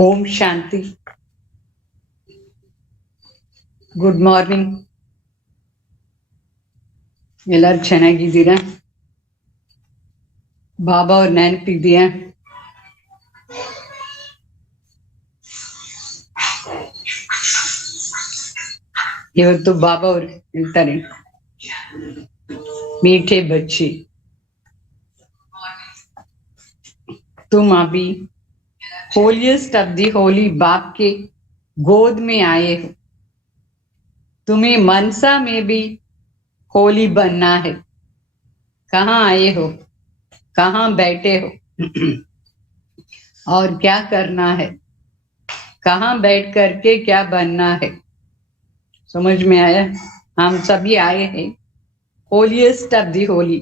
ಓಂ ಶಾಂತಿ. Good morning. ಎಲ್ಲರೂ ಚೆನ್ನಾಗಿದ್ದೀರಾ? ಬಾಬಾ ಅವ್ರ ನೆನಪಿದೆಯಾ? ಇವತ್ತು ಬಾಬಾ ಅವ್ರು ಹೇಳ್ತಾರೆ, मीठे बच्चे तुम अभी होलिएस्ट ऑफ दी होली बाप के गोद में आए हो। तुम्हें मनसा में भी होली बनना है। कहाँ आए हो, कहाँ बैठे हो और क्या करना है, कहाँ बैठ करके क्या बनना है। समझ में आया? हम सभी आए हैं होलिएस्ट ऑफ दी होली,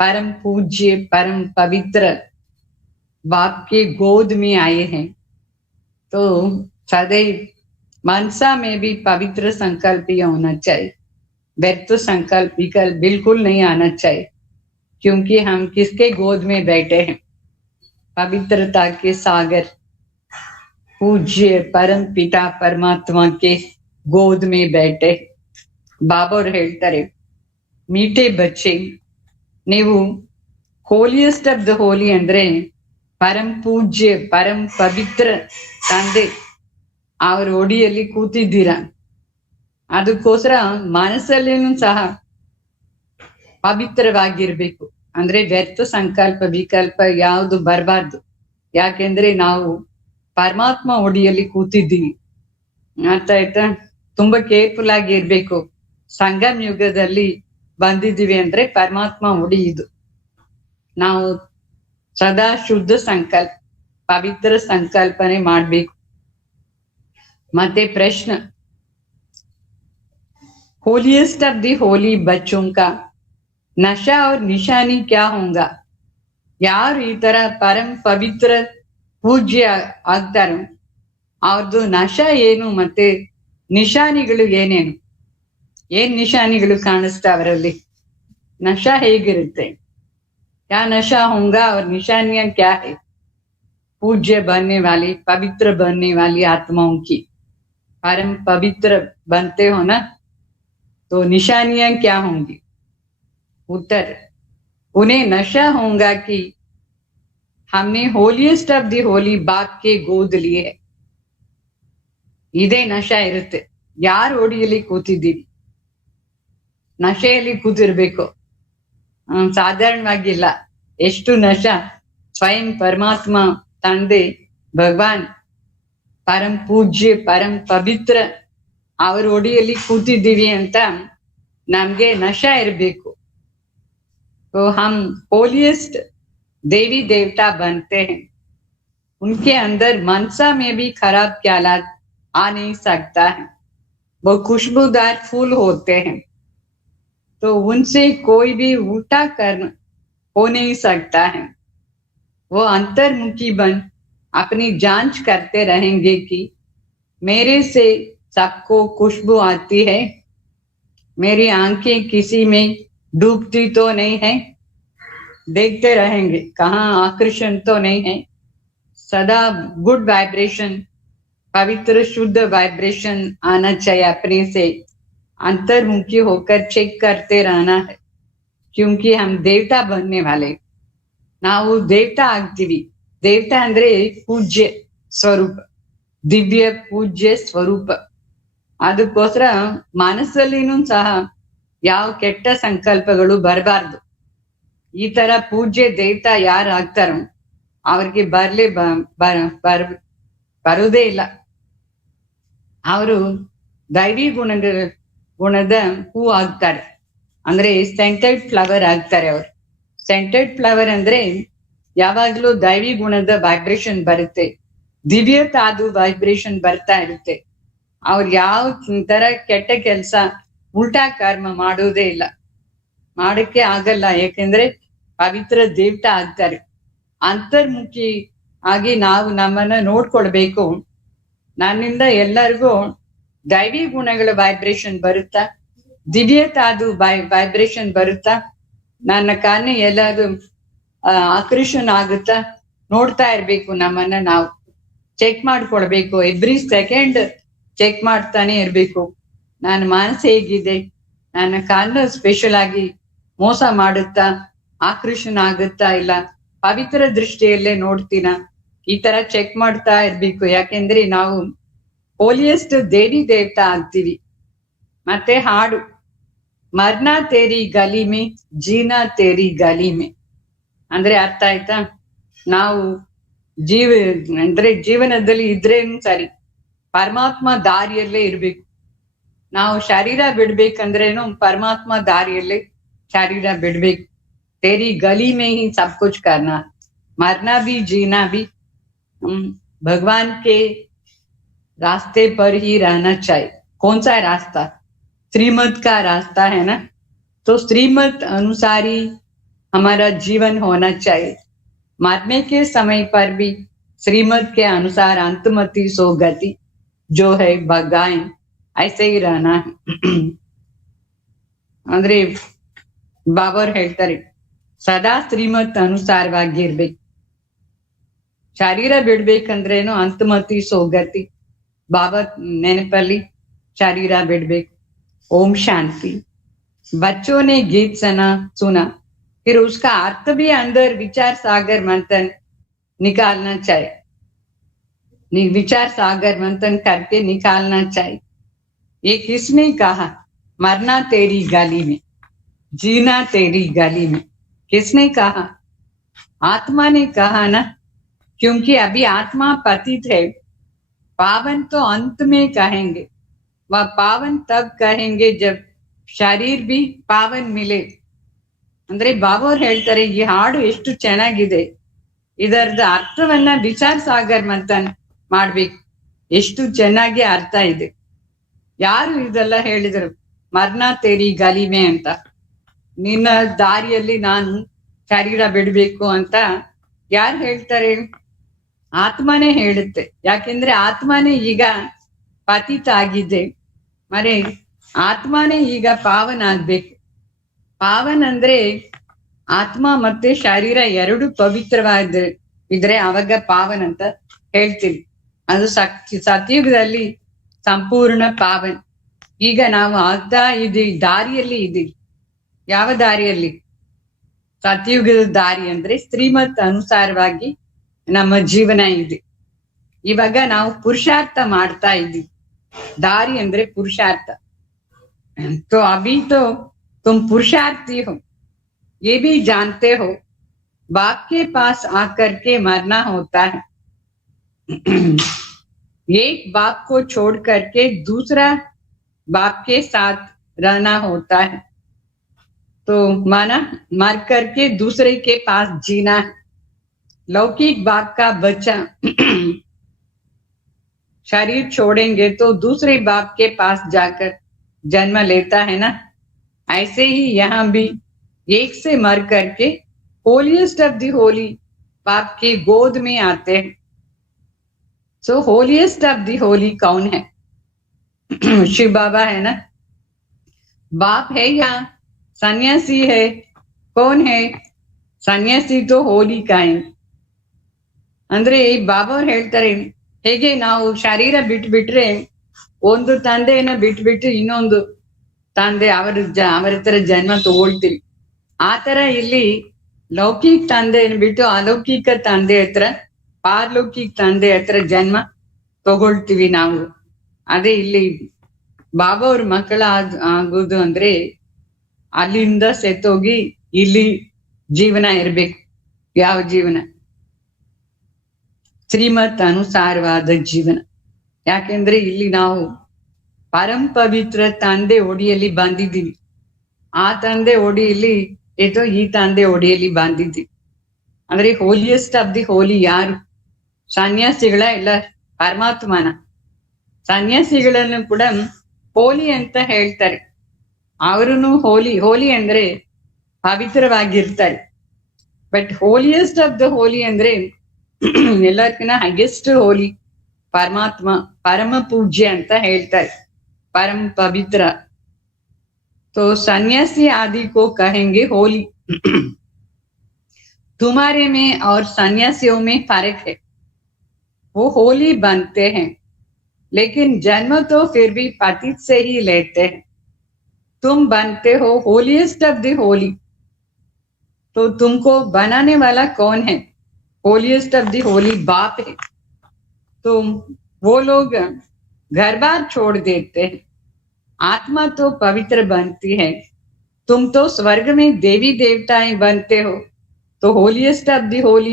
परम पूज्य परम पवित्र बाप के गोद में आए हैं। तो सदैव मनसा में भी पवित्र संकल्प ही होना चाहिए। व्यर्थ संकल्प विकल्प बिल्कुल नहीं आना चाहिए, क्योंकि हम किसके गोद में बैठे हैं? पवित्रता के सागर पूज्य परम पिता परमात्मा के गोद में बैठे। बाबा ಹೇಳ್ತಾರೆ, ಮೀಠೆ ಬಚ್ಚೆ, ನೀವು ಹೋಲಿಯೆಸ್ಟ್ ಆಫ್ ದ ಹೋಲಿ ಅಂದ್ರೆ ಪರಂ ಪೂಜ್ಯ ಪರಂ ಪವಿತ್ರ ತಂದೆ ಅವ್ರ ಒಡಿಯಲ್ಲಿ ಕೂತಿದ್ದೀರಾ. ಅದಕ್ಕೋಸ್ಕರ ಮನಸ್ಸಲ್ಲೇನು ಸಹ ಪವಿತ್ರವಾಗಿರ್ಬೇಕು. ಅಂದ್ರೆ ವ್ಯರ್ಥ ಸಂಕಲ್ಪ ವಿಕಲ್ಪ ಯಾವುದು ಬರಬಾರ್ದು. ಯಾಕೆಂದ್ರೆ ನಾವು ಪರಮಾತ್ಮ ಒಡಿಯಲ್ಲಿ ಕೂತಿದ್ದೀವಿ. ಅರ್ಥ ಆಯ್ತಾ? ತುಂಬಾ ಕೇರ್ಫುಲ್ ಆಗಿ ಇರ್ಬೇಕು. ಸಂಗಮ್ ಯುಗದಲ್ಲಿ ಬಂದಿದ್ದೀವಿ ಅಂದ್ರೆ ಪರಮಾತ್ಮ ಒಡಿ ಇದು. ನಾವು ಸದಾ ಶುದ್ಧ ಸಂಕಲ್ಪ ಪವಿತ್ರ ಸಂಕಲ್ಪನೆ ಮಾಡ್ಬೇಕು. ಮತ್ತೆ ಪ್ರಶ್ನೆ, होलिएस्ट ऑफ दी होली बच्चों का नशा और निशानी क्या होगा? ಯಾರು ಈ ತರ ಪರಂ ಪವಿತ್ರ ಪೂಜ್ಯ ಆಗ್ತಾರೋ ಅವ್ರದ್ದು ನಶ ಏನು, ಮತ್ತೆ ನಿಶಾನಿಗಳು ಏನೇನು, ಏನ್ ನಿಶಾನಿಗಳು ಕಾಣಿಸ್ತಾ ಅವರಲ್ಲಿ? नशा ಹೇಗಿರುತ್ತೆ? क्या नशा होगा और निशानियां क्या है? पूज्य बनने वाली पवित्र बनने वाली आत्माओं की परम पवित्र बनते हो ना, तो निशानियां क्या होंगी? उत्तर, उन्हें नशा होगा कि हमने होलिएस्ट ऑफ दी होली बाप के गोद लिए है. ಇದೇ ನಶ ಇರುತ್ತೆ. ಯಾರು ಓಡಿಯಲ್ಲಿ ಕೂತಿದ್ದೀವಿ, ನಶೆಯಲ್ಲಿ ಕೂತಿರ್ಬೇಕು. ಸಾಧಾರಣವಾಗಿಲ್ಲ. ಎಷ್ಟು ನಶ ಸ್ವಯಂ ಪರಮಾತ್ಮ ತಂದೆ ಭಗವಾನ್ ಪರಂ ಪೂಜ್ಯ ಪರಂ ಪವಿತ್ರ ಅವ್ರ ಒಡಿಯಲ್ಲಿ ಕೂತಿದ್ದೀವಿ ಅಂತ ನಮ್ಗೆ ನಶ ಇರ್ಬೇಕು. तो हम होलिएस्ट देवी देवता बनते हैं, उनके अंदर मनसा में भी खराब ख्यालात आ नहीं सकता है. वो खुशबूदार फूल होते हैं, तो उनसे कोई भी उल्टा कर्म हो नहीं सकता है. वो अंतर्मुखी बन अपनी जांच करते रहेंगे कि मेरे से सबको खुशबू आती है, मेरी आंखें किसी में डूबती तो नहीं है. देखते रहेंगे कहाँ आकर्षण तो नहीं है. सदा गुड वाइब्रेशन पवित्र शुद्ध वाइब्रेशन आना चाहिए. अपने से अंतर्मुखी होकर चेक करते रहना है, क्योंकि हम देवता बनने वाले. ನಾವು ದೇವತಾ ಆಗ್ತೀವಿ. ದೇವತಾ ಅಂದ್ರೆ ಪೂಜ್ಯ ಸ್ವರೂಪ, ದಿವ್ಯ ಪೂಜ್ಯ ಸ್ವರೂಪ. ಅದಕ್ಕೋಸ್ಕರ ಮನಸ್ಸಲ್ಲಿನೂ ಸಹ ಯಾವ ಕೆಟ್ಟ ಸಂಕಲ್ಪಗಳು ಬರಬಾರ್ದು. ಈ ತರ ಪೂಜ್ಯ ದೇವತಾ ಯಾರು ಆಗ್ತಾರೋ ಅವ್ರಿಗೆ ಬರುವುದೇ ಇಲ್ಲ. ಅವರು ದೈವಿ ಗುಣದ ಹೂ ಆಗ್ತಾರೆ. ಅಂದ್ರೆ ಸೆಂಟೆಡ್ ಫ್ಲವರ್ ಆಗ್ತಾರೆ. ಅವರು ಸೆಂಟೆಡ್ ಫ್ಲವರ್ ಅಂದ್ರೆ ಯಾವಾಗ್ಲೂ ದೈವಿ ಗುಣದ ವೈಬ್ರೇಷನ್ ಬರುತ್ತೆ, ದಿವ್ಯತಾದು ವೈಬ್ರೇಷನ್ ಬರ್ತಾ ಇರುತ್ತೆ. ಅವ್ರು ಯಾವ ತರ ಕೆಟ್ಟ ಕೆಲ್ಸ ಉಲ್ಟಾ ಕರ್ಮ ಮಾಡೋದೇ ಇಲ್ಲ, ಮಾಡಕ್ಕೆ ಆಗಲ್ಲ. ಯಾಕೆಂದ್ರೆ ಪವಿತ್ರ ದೇವತಾ ಆಗ್ತಾರೆ. ಅಂತರ್ಮುಖಿ ಆಗಿ ನಾವು ನಮ್ಮನ್ನ ನೋಡ್ಕೊಳ್ಬೇಕು. ನನ್ನಿಂದ ಎಲ್ಲರಿಗೂ ದೈವಿ ಗುಣಗಳ ವೈಬ್ರೇಷನ್ ಬರುತ್ತಾ, ದಿವ್ಯತಾದು ವೈಬ್ರೇಷನ್ ಬರುತ್ತಾ, ನನ್ನ ಕಾರಣ ಎಲ್ಲರೂ ಆಕರ್ಷಣ ಆಗುತ್ತಾ ನೋಡ್ತಾ ಇರ್ಬೇಕು ನಮ್ಮನ್ನ ನಾವು. ಚೆಕ್ ಮಾಡ್ಕೊಳ್ಬೇಕು. ಎವ್ರಿ ಸೆಕೆಂಡ್ ಚೆಕ್ ಮಾಡ್ತಾನೆ ಇರ್ಬೇಕು. ನನ್ನ ಮನಸ್ಸು ಹೇಗಿದೆ, ನನ್ನ ಕಾಲ ಸ್ಪೆಷಲ್ ಆಗಿ ಮೋಸ ಮಾಡುತ್ತಾ, ಆಕರ್ಷಣ ಆಗುತ್ತಾ, ಇಲ್ಲ ಪವಿತ್ರ ದೃಷ್ಟಿಯಲ್ಲೇ ನೋಡ್ತೀನ, ಈ ತರ ಚೆಕ್ ಮಾಡ್ತಾ ಇರ್ಬೇಕು. ಯಾಕೆಂದ್ರೆ ನಾವು ಹೋಲಿಯೆಸ್ಟ್ ದೇವಿ ದೇವತಾ ಆಗ್ತೀವಿ. ಮತ್ತೆ ಹಾಡು, ಮರ್ನ ತೇರಿ ಗಲಿ ಮೇ ಜೀನಾ ತೇರಿ ಗಲಿ ಮೇ, ಅಂದ್ರೆ ಅರ್ಥ ಆಯ್ತಾ? ನಾವು ಜೀವನದಲ್ಲಿ ಇದ್ರೇನು ಸರಿ, ಪರಮಾತ್ಮ ದಾರಿಯಲ್ಲೇ ಇರ್ಬೇಕು. ನಾವು ಶರೀರ ಬಿಡ್ಬೇಕಂದ್ರೇನು ಪರಮಾತ್ಮ ದಾರಿಯಲ್ಲೇ ಶರೀರ ಬಿಡ್ಬೇಕು. तेरी गली में ही सब कुछ करना, मरना भी जीना भी भगवान के रास्ते पर ही रहना चाहिए. कौन सा रास्ता? श्रीमत का रास्ता है ना, तो श्रीमत अनुसार ही हमारा जीवन होना चाहिए. मरने के समय पर भी श्रीमत के अनुसार अंतमति सो गति जो है भगाएं, ऐसे ही रहना है. ಅಂದ್ರೆ ಬಾಬಾವ್ರು ಹೇಳ್ತಾರೆ, ಸದಾ ಶ್ರೀಮತ್ ಅನುಸಾರವಾಗಿರ್ಬೇಕು. ಶರೀರ ಬಿಡ್ಬೇಕಂದ್ರೇನು ಅಂತಮತಿ ಸೋಗತಿ, ಬಾಬಾ ನೆನಪಲ್ಲಿ शरीर बिड़बेक. ओम शांति. बच्चों ने गीत सुना, फिर उसका अर्थ भी अंदर विचार सागर मंथन निकालना चाहिए. विचार सागर मंथन करके निकालना चाहिए. ये किसने कहा? मरना तेरी गली में, जीना तेरी गली में. किसने कहा? आत्मा ने कहा ना, क्योंकि अभी आत्मा पतित है. पावन तो अंत में कहेंगे, वह पावन तब कहेंगे जब शरीर भी पावन मिले. ಅಂದ್ರೆ ಬಾಬಾವ್ರು ಹೇಳ್ತಾರೆ, ಈ ಹಾಡು ಎಷ್ಟು ಚೆನ್ನಾಗಿದೆ, ಇದರದ ಅರ್ಥವನ್ನ ವಿಚಾರ ಸಾಗರ್ ಮಂಥನ್ ಮಾಡ್ಬೇಕು. ಎಷ್ಟು ಚೆನ್ನಾಗಿ ಅರ್ಥ ಇದೆ. ಯಾರು ಇದೆಲ್ಲ ಹೇಳಿದ್ರು? ಮರ್ನಾ ತೇರಿ ಗಲಿಮೆ ಅಂತ, ನಿನ್ನ ದಾರಿಯಲ್ಲಿ ನಾನು ಶರೀರ ಬಿಡ್ಬೇಕು ಅಂತ ಯಾರು ಹೇಳ್ತಾರೆ? ಆತ್ಮನೇ ಹೇಳುತ್ತೆ. ಯಾಕೆಂದ್ರೆ ಆತ್ಮನೇ ಈಗ ಪತಿತ ಆಗಿದೆ, ಮರೆ ಆತ್ಮನೇ ಈಗ ಪಾವನ ಆಗ್ಬೇಕು. ಪಾವನ್ ಅಂದ್ರೆ ಆತ್ಮ ಮತ್ತೆ ಶರೀರ ಎರಡು ಪವಿತ್ರವಾಗಿದ್ರೆ ಅವಾಗ ಪಾವನ್ ಅಂತ ಹೇಳ್ತೀವಿ. ಅದು ಸತ್ಯುಗದಲ್ಲಿ ಸಂಪೂರ್ಣ ಪಾವನ್. ಈಗ ನಾವು ಆಗ್ತಾ ಇದೀವಿ, ದಾರಿಯಲ್ಲಿ ಇದೀವಿ. ಯಾವ ದಾರಿಯಲ್ಲಿ? ಸತ್ಯುಗದ ದಾರಿ ಅಂದ್ರೆ ಶ್ರೀಮತ್ ಅನುಸಾರವಾಗಿ ನಮ್ಮ ಜೀವನ ಇದೆ. ಇವಾಗ ನಾವು ಪುರುಷಾರ್ಥ ಮಾಡ್ತಾ ಇದ್ದೀವಿ. ದಾರಿ ಅಂದ್ರೆ ಪುರುಷಾರ್ಥ. तो अभी तो तुम पुरुषार्थी हो, ये भी जानते हो बाप के पास आकर के मरना होता है. एक बाप को छोड़ करके दूसरा बाप के साथ रहना होता है. तो माना मर करके दूसरे के पास जीना है. लौकिक बाप का बच्चा शरीर छोड़ेंगे तो दूसरे बाप के पास जाकर जन्म लेता है ना. ऐसे ही यहाँ भी एक से मर करके होलीएस्ट ऑफ द होली बाप के गोद में आते हैं. सो होलीएस्ट ऑफ द होली कौन है? शिव बाबा है ना. बाप है या सन्यासी है? कौन है? सन्यासी तो होली का है. ಅಂದ್ರೆ ಬಾಬಾ ಅವ್ರು ಹೇಳ್ತಾರೆ, ಹೇಗೆ ನಾವು ಶರೀರ ಬಿಟ್ಬಿಟ್ರೆ ಒಂದು ತಂದೆಯನ್ನ ಬಿಟ್ಬಿಟ್ಟು ಇನ್ನೊಂದು ತಂದೆ ಅವರ ಹತ್ರ ಜನ್ಮ ತಗೊಳ್ತೀವಿ. ಆತರ ಇಲ್ಲಿ ಲೌಕಿಕ ತಂದೆಯನ್ನು ಬಿಟ್ಟು ಅಲೌಕಿಕ ತಂದೆ ಹತ್ರ, ಪಾರಲೌಕಿಕ ತಂದೆ ಹತ್ರ ಜನ್ಮ ತಗೊಳ್ತೀವಿ ನಾವು. ಅದೇ ಇಲ್ಲಿ ಬಾಬಾ ಅವ್ರ ಮಕ್ಕಳ ಆಗೋದು ಅಂದ್ರೆ ಅಲ್ಲಿಂದ ಸೆತ್ತೋಗಿ ಇಲ್ಲಿ ಜೀವನ ಇರ್ಬೇಕು. ಯಾವ ಜೀವನ? ಶ್ರೀಮತ್ ಅನುಸಾರವಾದ ಜೀವನ. ಯಾಕೆಂದ್ರೆ ಇಲ್ಲಿ ನಾವು ಪರಂ ಪವಿತ್ರ ತಂದೆ ಒಡಿಯಲ್ಲಿ ಬಂದಿದ್ದೀವಿ. ಆ ತಂದೆ ಒಡಿಯಲ್ಲಿ ಈ ತಂದೆ ಒಡಿಯಲ್ಲಿ ಬಂದಿದ್ದೀವಿ. ಅಂದ್ರೆ ಹೋಲಿಯೆಸ್ಟ್ ಆಫ್ ದಿ ಹೋಲಿ ಯಾರು? ಸನ್ಯಾಸಿಗಳ ಇಲ್ಲ ಪರಮಾತ್ಮನ. ಸನ್ಯಾಸಿಗಳನ್ನು ಕೂಡ ಹೋಲಿ ಅಂತ ಹೇಳ್ತಾರೆ. ಅವರನ್ನು ಹೋಲಿ ಅಂದ್ರೆ ಪವಿತ್ರವಾಗಿರ್ತಾರೆ. ಬಟ್ ಹೋಲಿಯೆಸ್ಟ್ ಆಫ್ ದ ಹೋಲಿ ಅಂದ್ರೆ ಎಲ್ಲರಿಗಿನ ಹೈಯೆಸ್ಟ್ ಹೋಲಿ ಪರಮಾತ್ಮ, ಪರಮ ಪೂಜ್ಯ ಅಂತ ಹೇಳ್ತಾರೆ, परम पवित्र. तो सन्यासी आदि को कहेंगे होली. तुम्हारे में और सन्यासियों में फर्क है. वो होली बनते हैं, लेकिन जन्म तो फिर भी पतित से ही लेते हैं। तुम बनते हो होलीएस्ट ऑफ द होली, तो तुमको बनाने वाला कौन है? होलीएस्ट ऑफ द होली बाप है। तो वो लोग घर बार छोड़ देते हैं, आत्मा तो पवित्र बनती है। तुम तो स्वर्ग में देवी देवताएं बनते हो, तो ಹೋಲಿಯೆಸ್ಟ್ ಆಫ್ ದಿ ಹೋಲಿ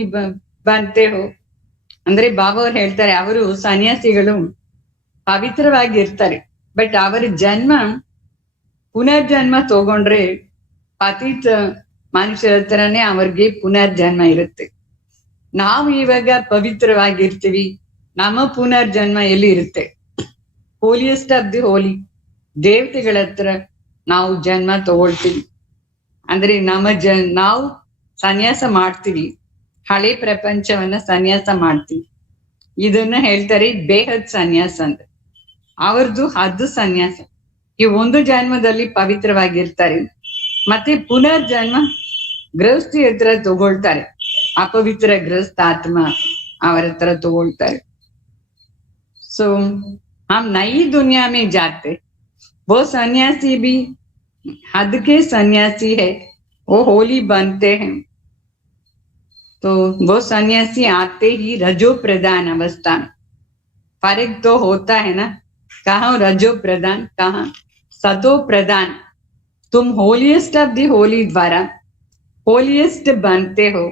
बनते हो. ಅಂದ್ರೆ ಬಾಬಾ ಅವ್ರು ಹೇಳ್ತಾರೆ, ಅವರು ಸನ್ಯಾಸಿಗಳು ಪವಿತ್ರವಾಗಿರ್ತಾರೆ, ಬಟ್ ಅವರ ಜನ್ಮ ಪುನರ್ಜನ್ಮ ತಗೊಂಡ್ರೆ ಪತಿತ ಮನುಷ್ಯರ ಹತ್ರನೇ ಅವ್ರಿಗೆ ಪುನರ್ಜನ್ಮ ಇರುತ್ತೆ. ನಾವು ಇವಾಗ ಪವಿತ್ರವಾಗಿರ್ತೀವಿ, ನಮ್ಮ ಪುನರ್ಜನ್ಮ ಎಲ್ಲಿ ಇರುತ್ತೆ? ಹೋಲಿಯೆಸ್ಟ್ ಆಫ್ ದಿ ಹೋಲಿ ದೇವತೆಗಳ ಹತ್ರ ನಾವು ಜನ್ಮ ತಗೊಳ್ತೀವಿ. ಅಂದ್ರೆ ನಾವು ಸನ್ಯಾಸ ಮಾಡ್ತೀವಿ, ಹಳೆ ಪ್ರಪಂಚವನ್ನ ಸನ್ಯಾಸ ಮಾಡ್ತೀವಿ. ಇದನ್ನ ಹೇಳ್ತಾರೆ ಬೇಹದ್ ಸನ್ಯಾಸ ಅಂತ. ಅವ್ರದ್ದು ಅದು ಸನ್ಯಾಸ. ಈ ಒಂದು ಜನ್ಮದಲ್ಲಿ ಪವಿತ್ರವಾಗಿರ್ತಾರೆ, ಮತ್ತೆ ಪುನರ್ಜನ್ಮ ಗೃಹಸ್ಥಿ ಹತ್ರ ತಗೊಳ್ತಾರೆ, ಅಪವಿತ್ರ ಗೃಹಸ್ಥ ಆತ್ಮ ಅವರ ಹತ್ರ ತಗೊಳ್ತಾರೆ. सो हम नई दुनिया में जाते, वो सन्यासी भी हद के सन्यासी है, वो होली बनते हैं. तो वो सन्यासी आते ही रजो प्रधान अवस्था में. फर्क तो होता है ना, कहाँ रजो प्रधान, कहाँ सतो प्रधान. तुम होलीएस्ट ऑफ दी होली द्वारा होलीएस्ट बनते हो.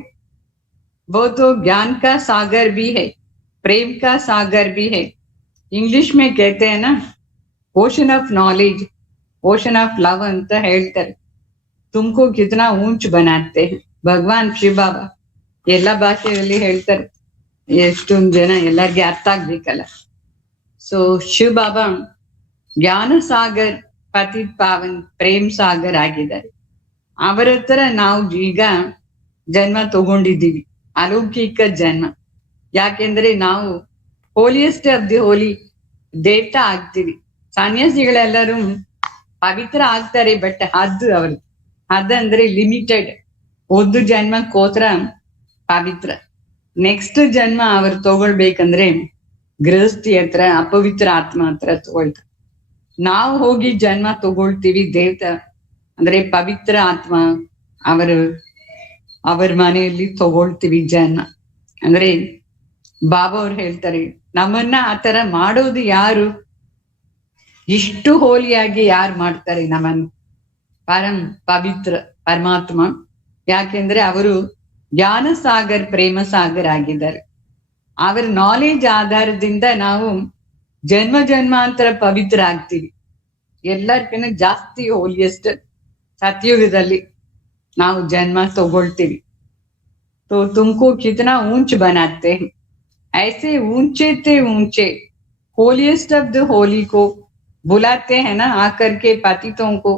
वो तो ज्ञान का सागर भी है, प्रेम का सागर भी है. इंग्लिश में कहते हैं ना, ocean of knowledge, ocean of love ಅಂತ ಹೇಳ್ತಾರೆ. तुमको कितना ऊंच बनाते हैं भगवान शिव बाबा. ಎಲ್ಲ ಭಾಷೆಯಲ್ಲಿ ಹೇಳ್ತಾರೆ, ಎಷ್ಟೊಂದು ಜನ ಎಲ್ಲರಿಗೆ ಅರ್ಥ ಆಗ್ಬೇಕಲ್ಲ. ಸೊ ಶಿವ ಬಾಬಾ ಜ್ಞಾನ ಸಾಗರ್, ಪತಿತ್ ಪಾವನ್, ಪ್ರೇಮ್ ಸಾಗರ್ ಆಗಿದ್ದಾರೆ. ಅವರ ಹತ್ರ ನಾವು ಈಗ ಜನ್ಮ ತಗೊಂಡಿದ್ದೀವಿ, ಅಲೌಕಿಕ ಜನ್ಮ. ಯಾಕೆಂದ್ರೆ ನಾವು ಹೋಲಿಯೆಸ್ಟ್ ಆಫ್ ದಿ ಹೋಲಿ ದೇವತಾ ಆಗ್ತೀವಿ. ಸನ್ಯಾಸಿಗಳೆಲ್ಲರೂ ಪವಿತ್ರ ಆಗ್ತಾರೆ, ಬಟ್ ಹದ್ದು ಅವ್ರದ್ದು ಅದಂದ್ರೆ ಲಿಮಿಟೆಡ್. ಒಂದು ಜನ್ಮಕ್ಕೋತ್ರ ಪವಿತ್ರ, ನೆಕ್ಸ್ಟ್ ಜನ್ಮ ಅವ್ರು ತಗೊಳ್ಬೇಕಂದ್ರೆ ಗೃಹಸ್ಥಿ ಹತ್ರ, ಅಪವಿತ್ರ ಆತ್ಮ ಹತ್ರ ತಗೊಳ್ತಾರೆ. ನಾವು ಹೋಗಿ ಜನ್ಮ ತಗೊಳ್ತೀವಿ ದೇವತಾ ಅಂದ್ರೆ ಪವಿತ್ರ ಆತ್ಮ ಅವರ ಮನೆಯಲ್ಲಿ ತಗೊಳ್ತೀವಿ ಜನ್ಮ. ಅಂದ್ರೆ ಬಾಬಾ ಅವ್ರು ಹೇಳ್ತಾರೆ, ನಮ್ಮನ್ನ ಆತರ ಮಾಡೋದು ಯಾರು? ಇಷ್ಟು ಹೋಲಿಯಾಗಿ ಯಾರು ಮಾಡ್ತಾರೆ ನಮ್ಮನ್ನು? ಪರಂ ಪವಿತ್ರ ಪರಮಾತ್ಮ. ಯಾಕೆಂದ್ರೆ ಅವರು ಜ್ಞಾನ ಸಾಗರ್, ಪ್ರೇಮ ಸಾಗರ್ ಆಗಿದ್ದಾರೆ. ಅವರ ನಾಲೆಜ್ ಆಧಾರದಿಂದ ನಾವು ಜನ್ಮ ಜನ್ಮಾಂತರ ಪವಿತ್ರ ಆಗ್ತೀವಿ. ಎಲ್ಲರಿಗಿಂತ ಜಾಸ್ತಿ ಹೋಲಿಯೆಸ್ಟ್ ಸತ್ಯುಗದಲ್ಲಿ ನಾವು ಜನ್ಮ ತಗೊಳ್ತೀವಿ. तो तुमको कितना ऊंच बनाते हैं. ऐसे ऊंचे ते ऊंचे होलीएस्ट ऑफ द होली को बुलाते हैं ना, आकर के पतितों को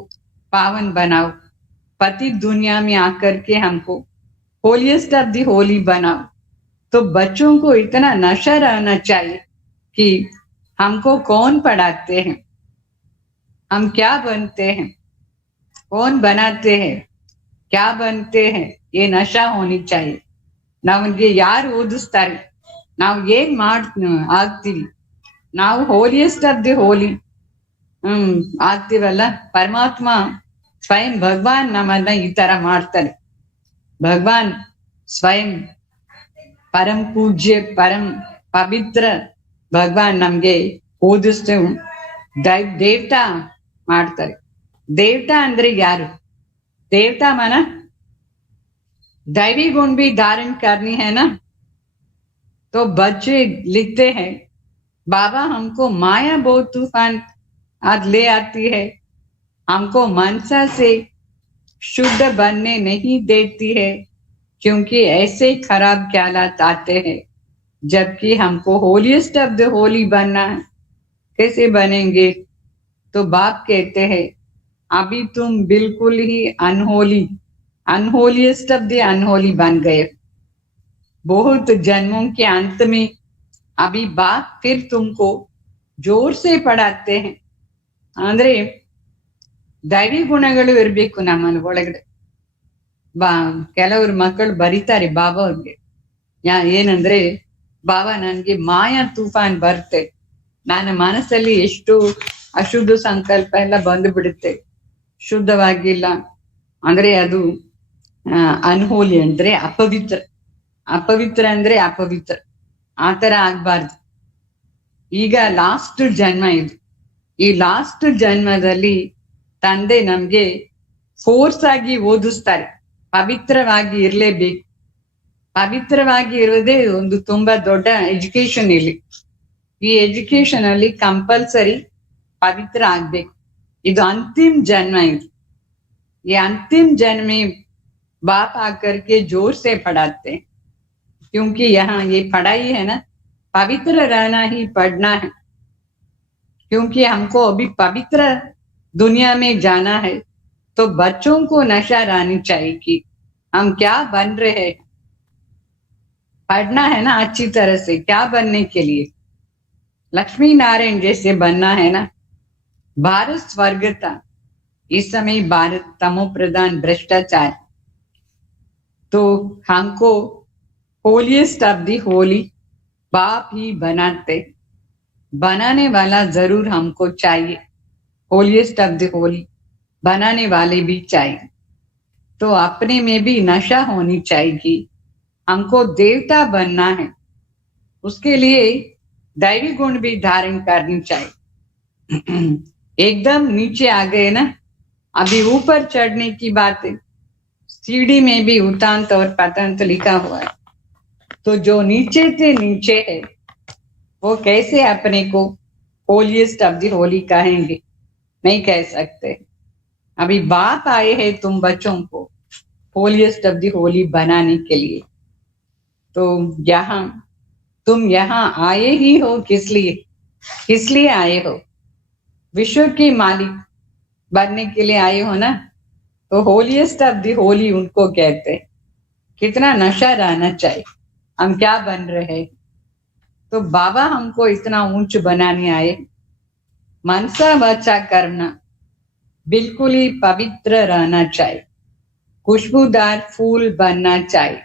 पावन बनाओ. पतित दुनिया में आकर के हमको होलीएस्ट ऑफ द होली बनाओ. तो बच्चों को इतना नशा रहना चाहिए कि हमको कौन पढ़ाते हैं, हम क्या बनते हैं, कौन बनाते हैं, क्या बनते हैं, ये नशा होनी चाहिए. ನಮಗೆ ಯಾರು ಓದಿಸ್ತಾರೆ, ನಾವು ಏನ್ ಆಗ್ತೀವಿ, ನಾವು ಹೋಲಿಯೆಸ್ಟ್ ಆಫ್ ದಿ ಹೋಲಿ ಆಗ್ತೀವಲ್ಲ. ಪರಮಾತ್ಮ ಸ್ವಯಂ ಭಗವಾನ್ ನಮ್ಮನ್ನ ಈ ತರ ಮಾಡ್ತಾರೆ. ಭಗವಾನ್ ಸ್ವಯಂ ಪರಂ ಪೂಜ್ಯ, ಪರಂ ಪವಿತ್ರ ಭಗವಾನ್ ನಮ್ಗೆ ಓದಿಸ್ತೇವೆ, ದೇವತಾ ಮಾಡ್ತಾರೆ. ದೇವತಾ ಅಂದ್ರೆ ಯಾರು? देवता माना दैवी गुण भी धारण करनी है ना. तो बच्चे लिखते हैं, बाबा हमको माया बहुत तूफान आज ले आती है, हमको मनसा से शुद्ध बनने नहीं देती है, क्योंकि ऐसे खराब ख्यालात आते हैं. जबकि हमको होलीएस्ट ऑफ द होली बनना है. कैसे बनेंगे? तो बाप कहते हैं, अभी तुम बिल्कुल ही अनहोलीएस्ट ऑफ द अनहोली बन गए. बहुत जन्मों के अंत में अभी बाप फिर तुमको जोर से पढ़ाते हैं. ಅಂದ್ರೆ ದೈವಿ ಗುಣಗಳು ಇರ್ಬೇಕು ನಮ್ಮನ್ನ ಒಳಗಡೆ. ಕೆಲವ್ರ ಮಕ್ಕಳು ಬರೀತಾರೆ ಬಾಬಾ ಅವ್ರಿಗೆ, ಏನಂದ್ರೆ ಬಾಬಾ ನನ್ಗೆ ಮಾಯಾ ತೂಫಾನ್ ಬರುತ್ತೆ, ನನ್ನ ಮನಸ್ಸಲ್ಲಿ ಎಷ್ಟು ಅಶುದ್ಧ ಸಂಕಲ್ಪ ಎಲ್ಲ ಬಂದು ಬಿಡುತ್ತೆ, ಶುದ್ಧವಾಗಿಲ್ಲ ಅಂದ್ರೆ ಅದು ಅನ್ಹೋಲಿ ಅಂದ್ರೆ ಅಪವಿತ್ರ, ಅಪವಿತ್ರ ಅಂದ್ರೆ ಅಪವಿತ್ರ, ಆತರ ಆಗ್ಬಾರ್ದು. ಈಗ ಲಾಸ್ಟ್ ಜನ್ಮ ಇದು, ಈ ಲಾಸ್ಟ್ ಜನ್ಮದಲ್ಲಿ ತಂದೆ ನಮ್ಗೆ ಫೋರ್ಸ್ ಆಗಿ ಓದಿಸ್ತಾರೆ, ಪವಿತ್ರವಾಗಿ ಇರ್ಲೇಬೇಕು. ಪವಿತ್ರವಾಗಿ ಇರೋದೇ ಒಂದು ತುಂಬಾ ದೊಡ್ಡ ಎಜುಕೇಶನ್. ಇಲ್ಲಿ ಈ ಎಜುಕೇಶನ್ ಅಲ್ಲಿ ಕಂಪಲ್ಸರಿ ಪವಿತ್ರ ಆಗ್ಬೇಕು. ಇದು अंतिम जन्म है। ये अंतिम जन्म में बाप आकर के जोर से पढ़ाते हैं, क्योंकि यहाँ ये पढ़ाई है ना, पवित्र रहना ही पढ़ना है। क्योंकि हमको अभी पवित्र दुनिया में जाना है, तो बच्चों को नशा रहनी चाहिए कि हम क्या बन रहे हैं। पढ़ना है ना अच्छी तरह से, क्या बनने के लिए, लक्ष्मी नारायण जैसे बनना है ना। भारत स्वर्ग था, इस समय भारत तमो प्रधान भ्रष्टाचार, तो हमको होलीएस्ट ऑफ दी होली बाप ही बनाते, बनाने वाला जरूर हमको चाहिए, होलीएस्ट ऑफ दी होली बनाने वाले भी चाहिए। तो अपने में भी नशा होनी चाहिए, हमको देवता बनना है, उसके लिए दैवी गुण भी धारण करनी चाहिए। एकदम नीचे आ गए ना, अभी ऊपर चढ़ने की बात है। सीढ़ी में भी उतांत और पतंत लिखा हुआ है, तो जो नीचे से नीचे है वो कैसे अपने को होलीएस्ट ऑफ दी होली कहेंगे, नहीं कह सकते। अभी बाप आए हैं तुम बच्चों को होलीएस्ट ऑफ दी होली बनाने के लिए। तो यहाँ तुम यहाँ आए ही हो, किस लिए आए हो, विश्व के मालिक बनने के लिए आए हो ना। तो होलीएस्ट ऑफ दी होली उनको कहते हैं। कितना नशा रहना चाहिए, हम क्या बन रहे हैं। तो बाबा हमको इतना ऊंच बनाने आए, मनसा वाचा करना बिल्कुल ही पवित्र रहना चाहिए, खुशबूदार फूल बनना चाहिए।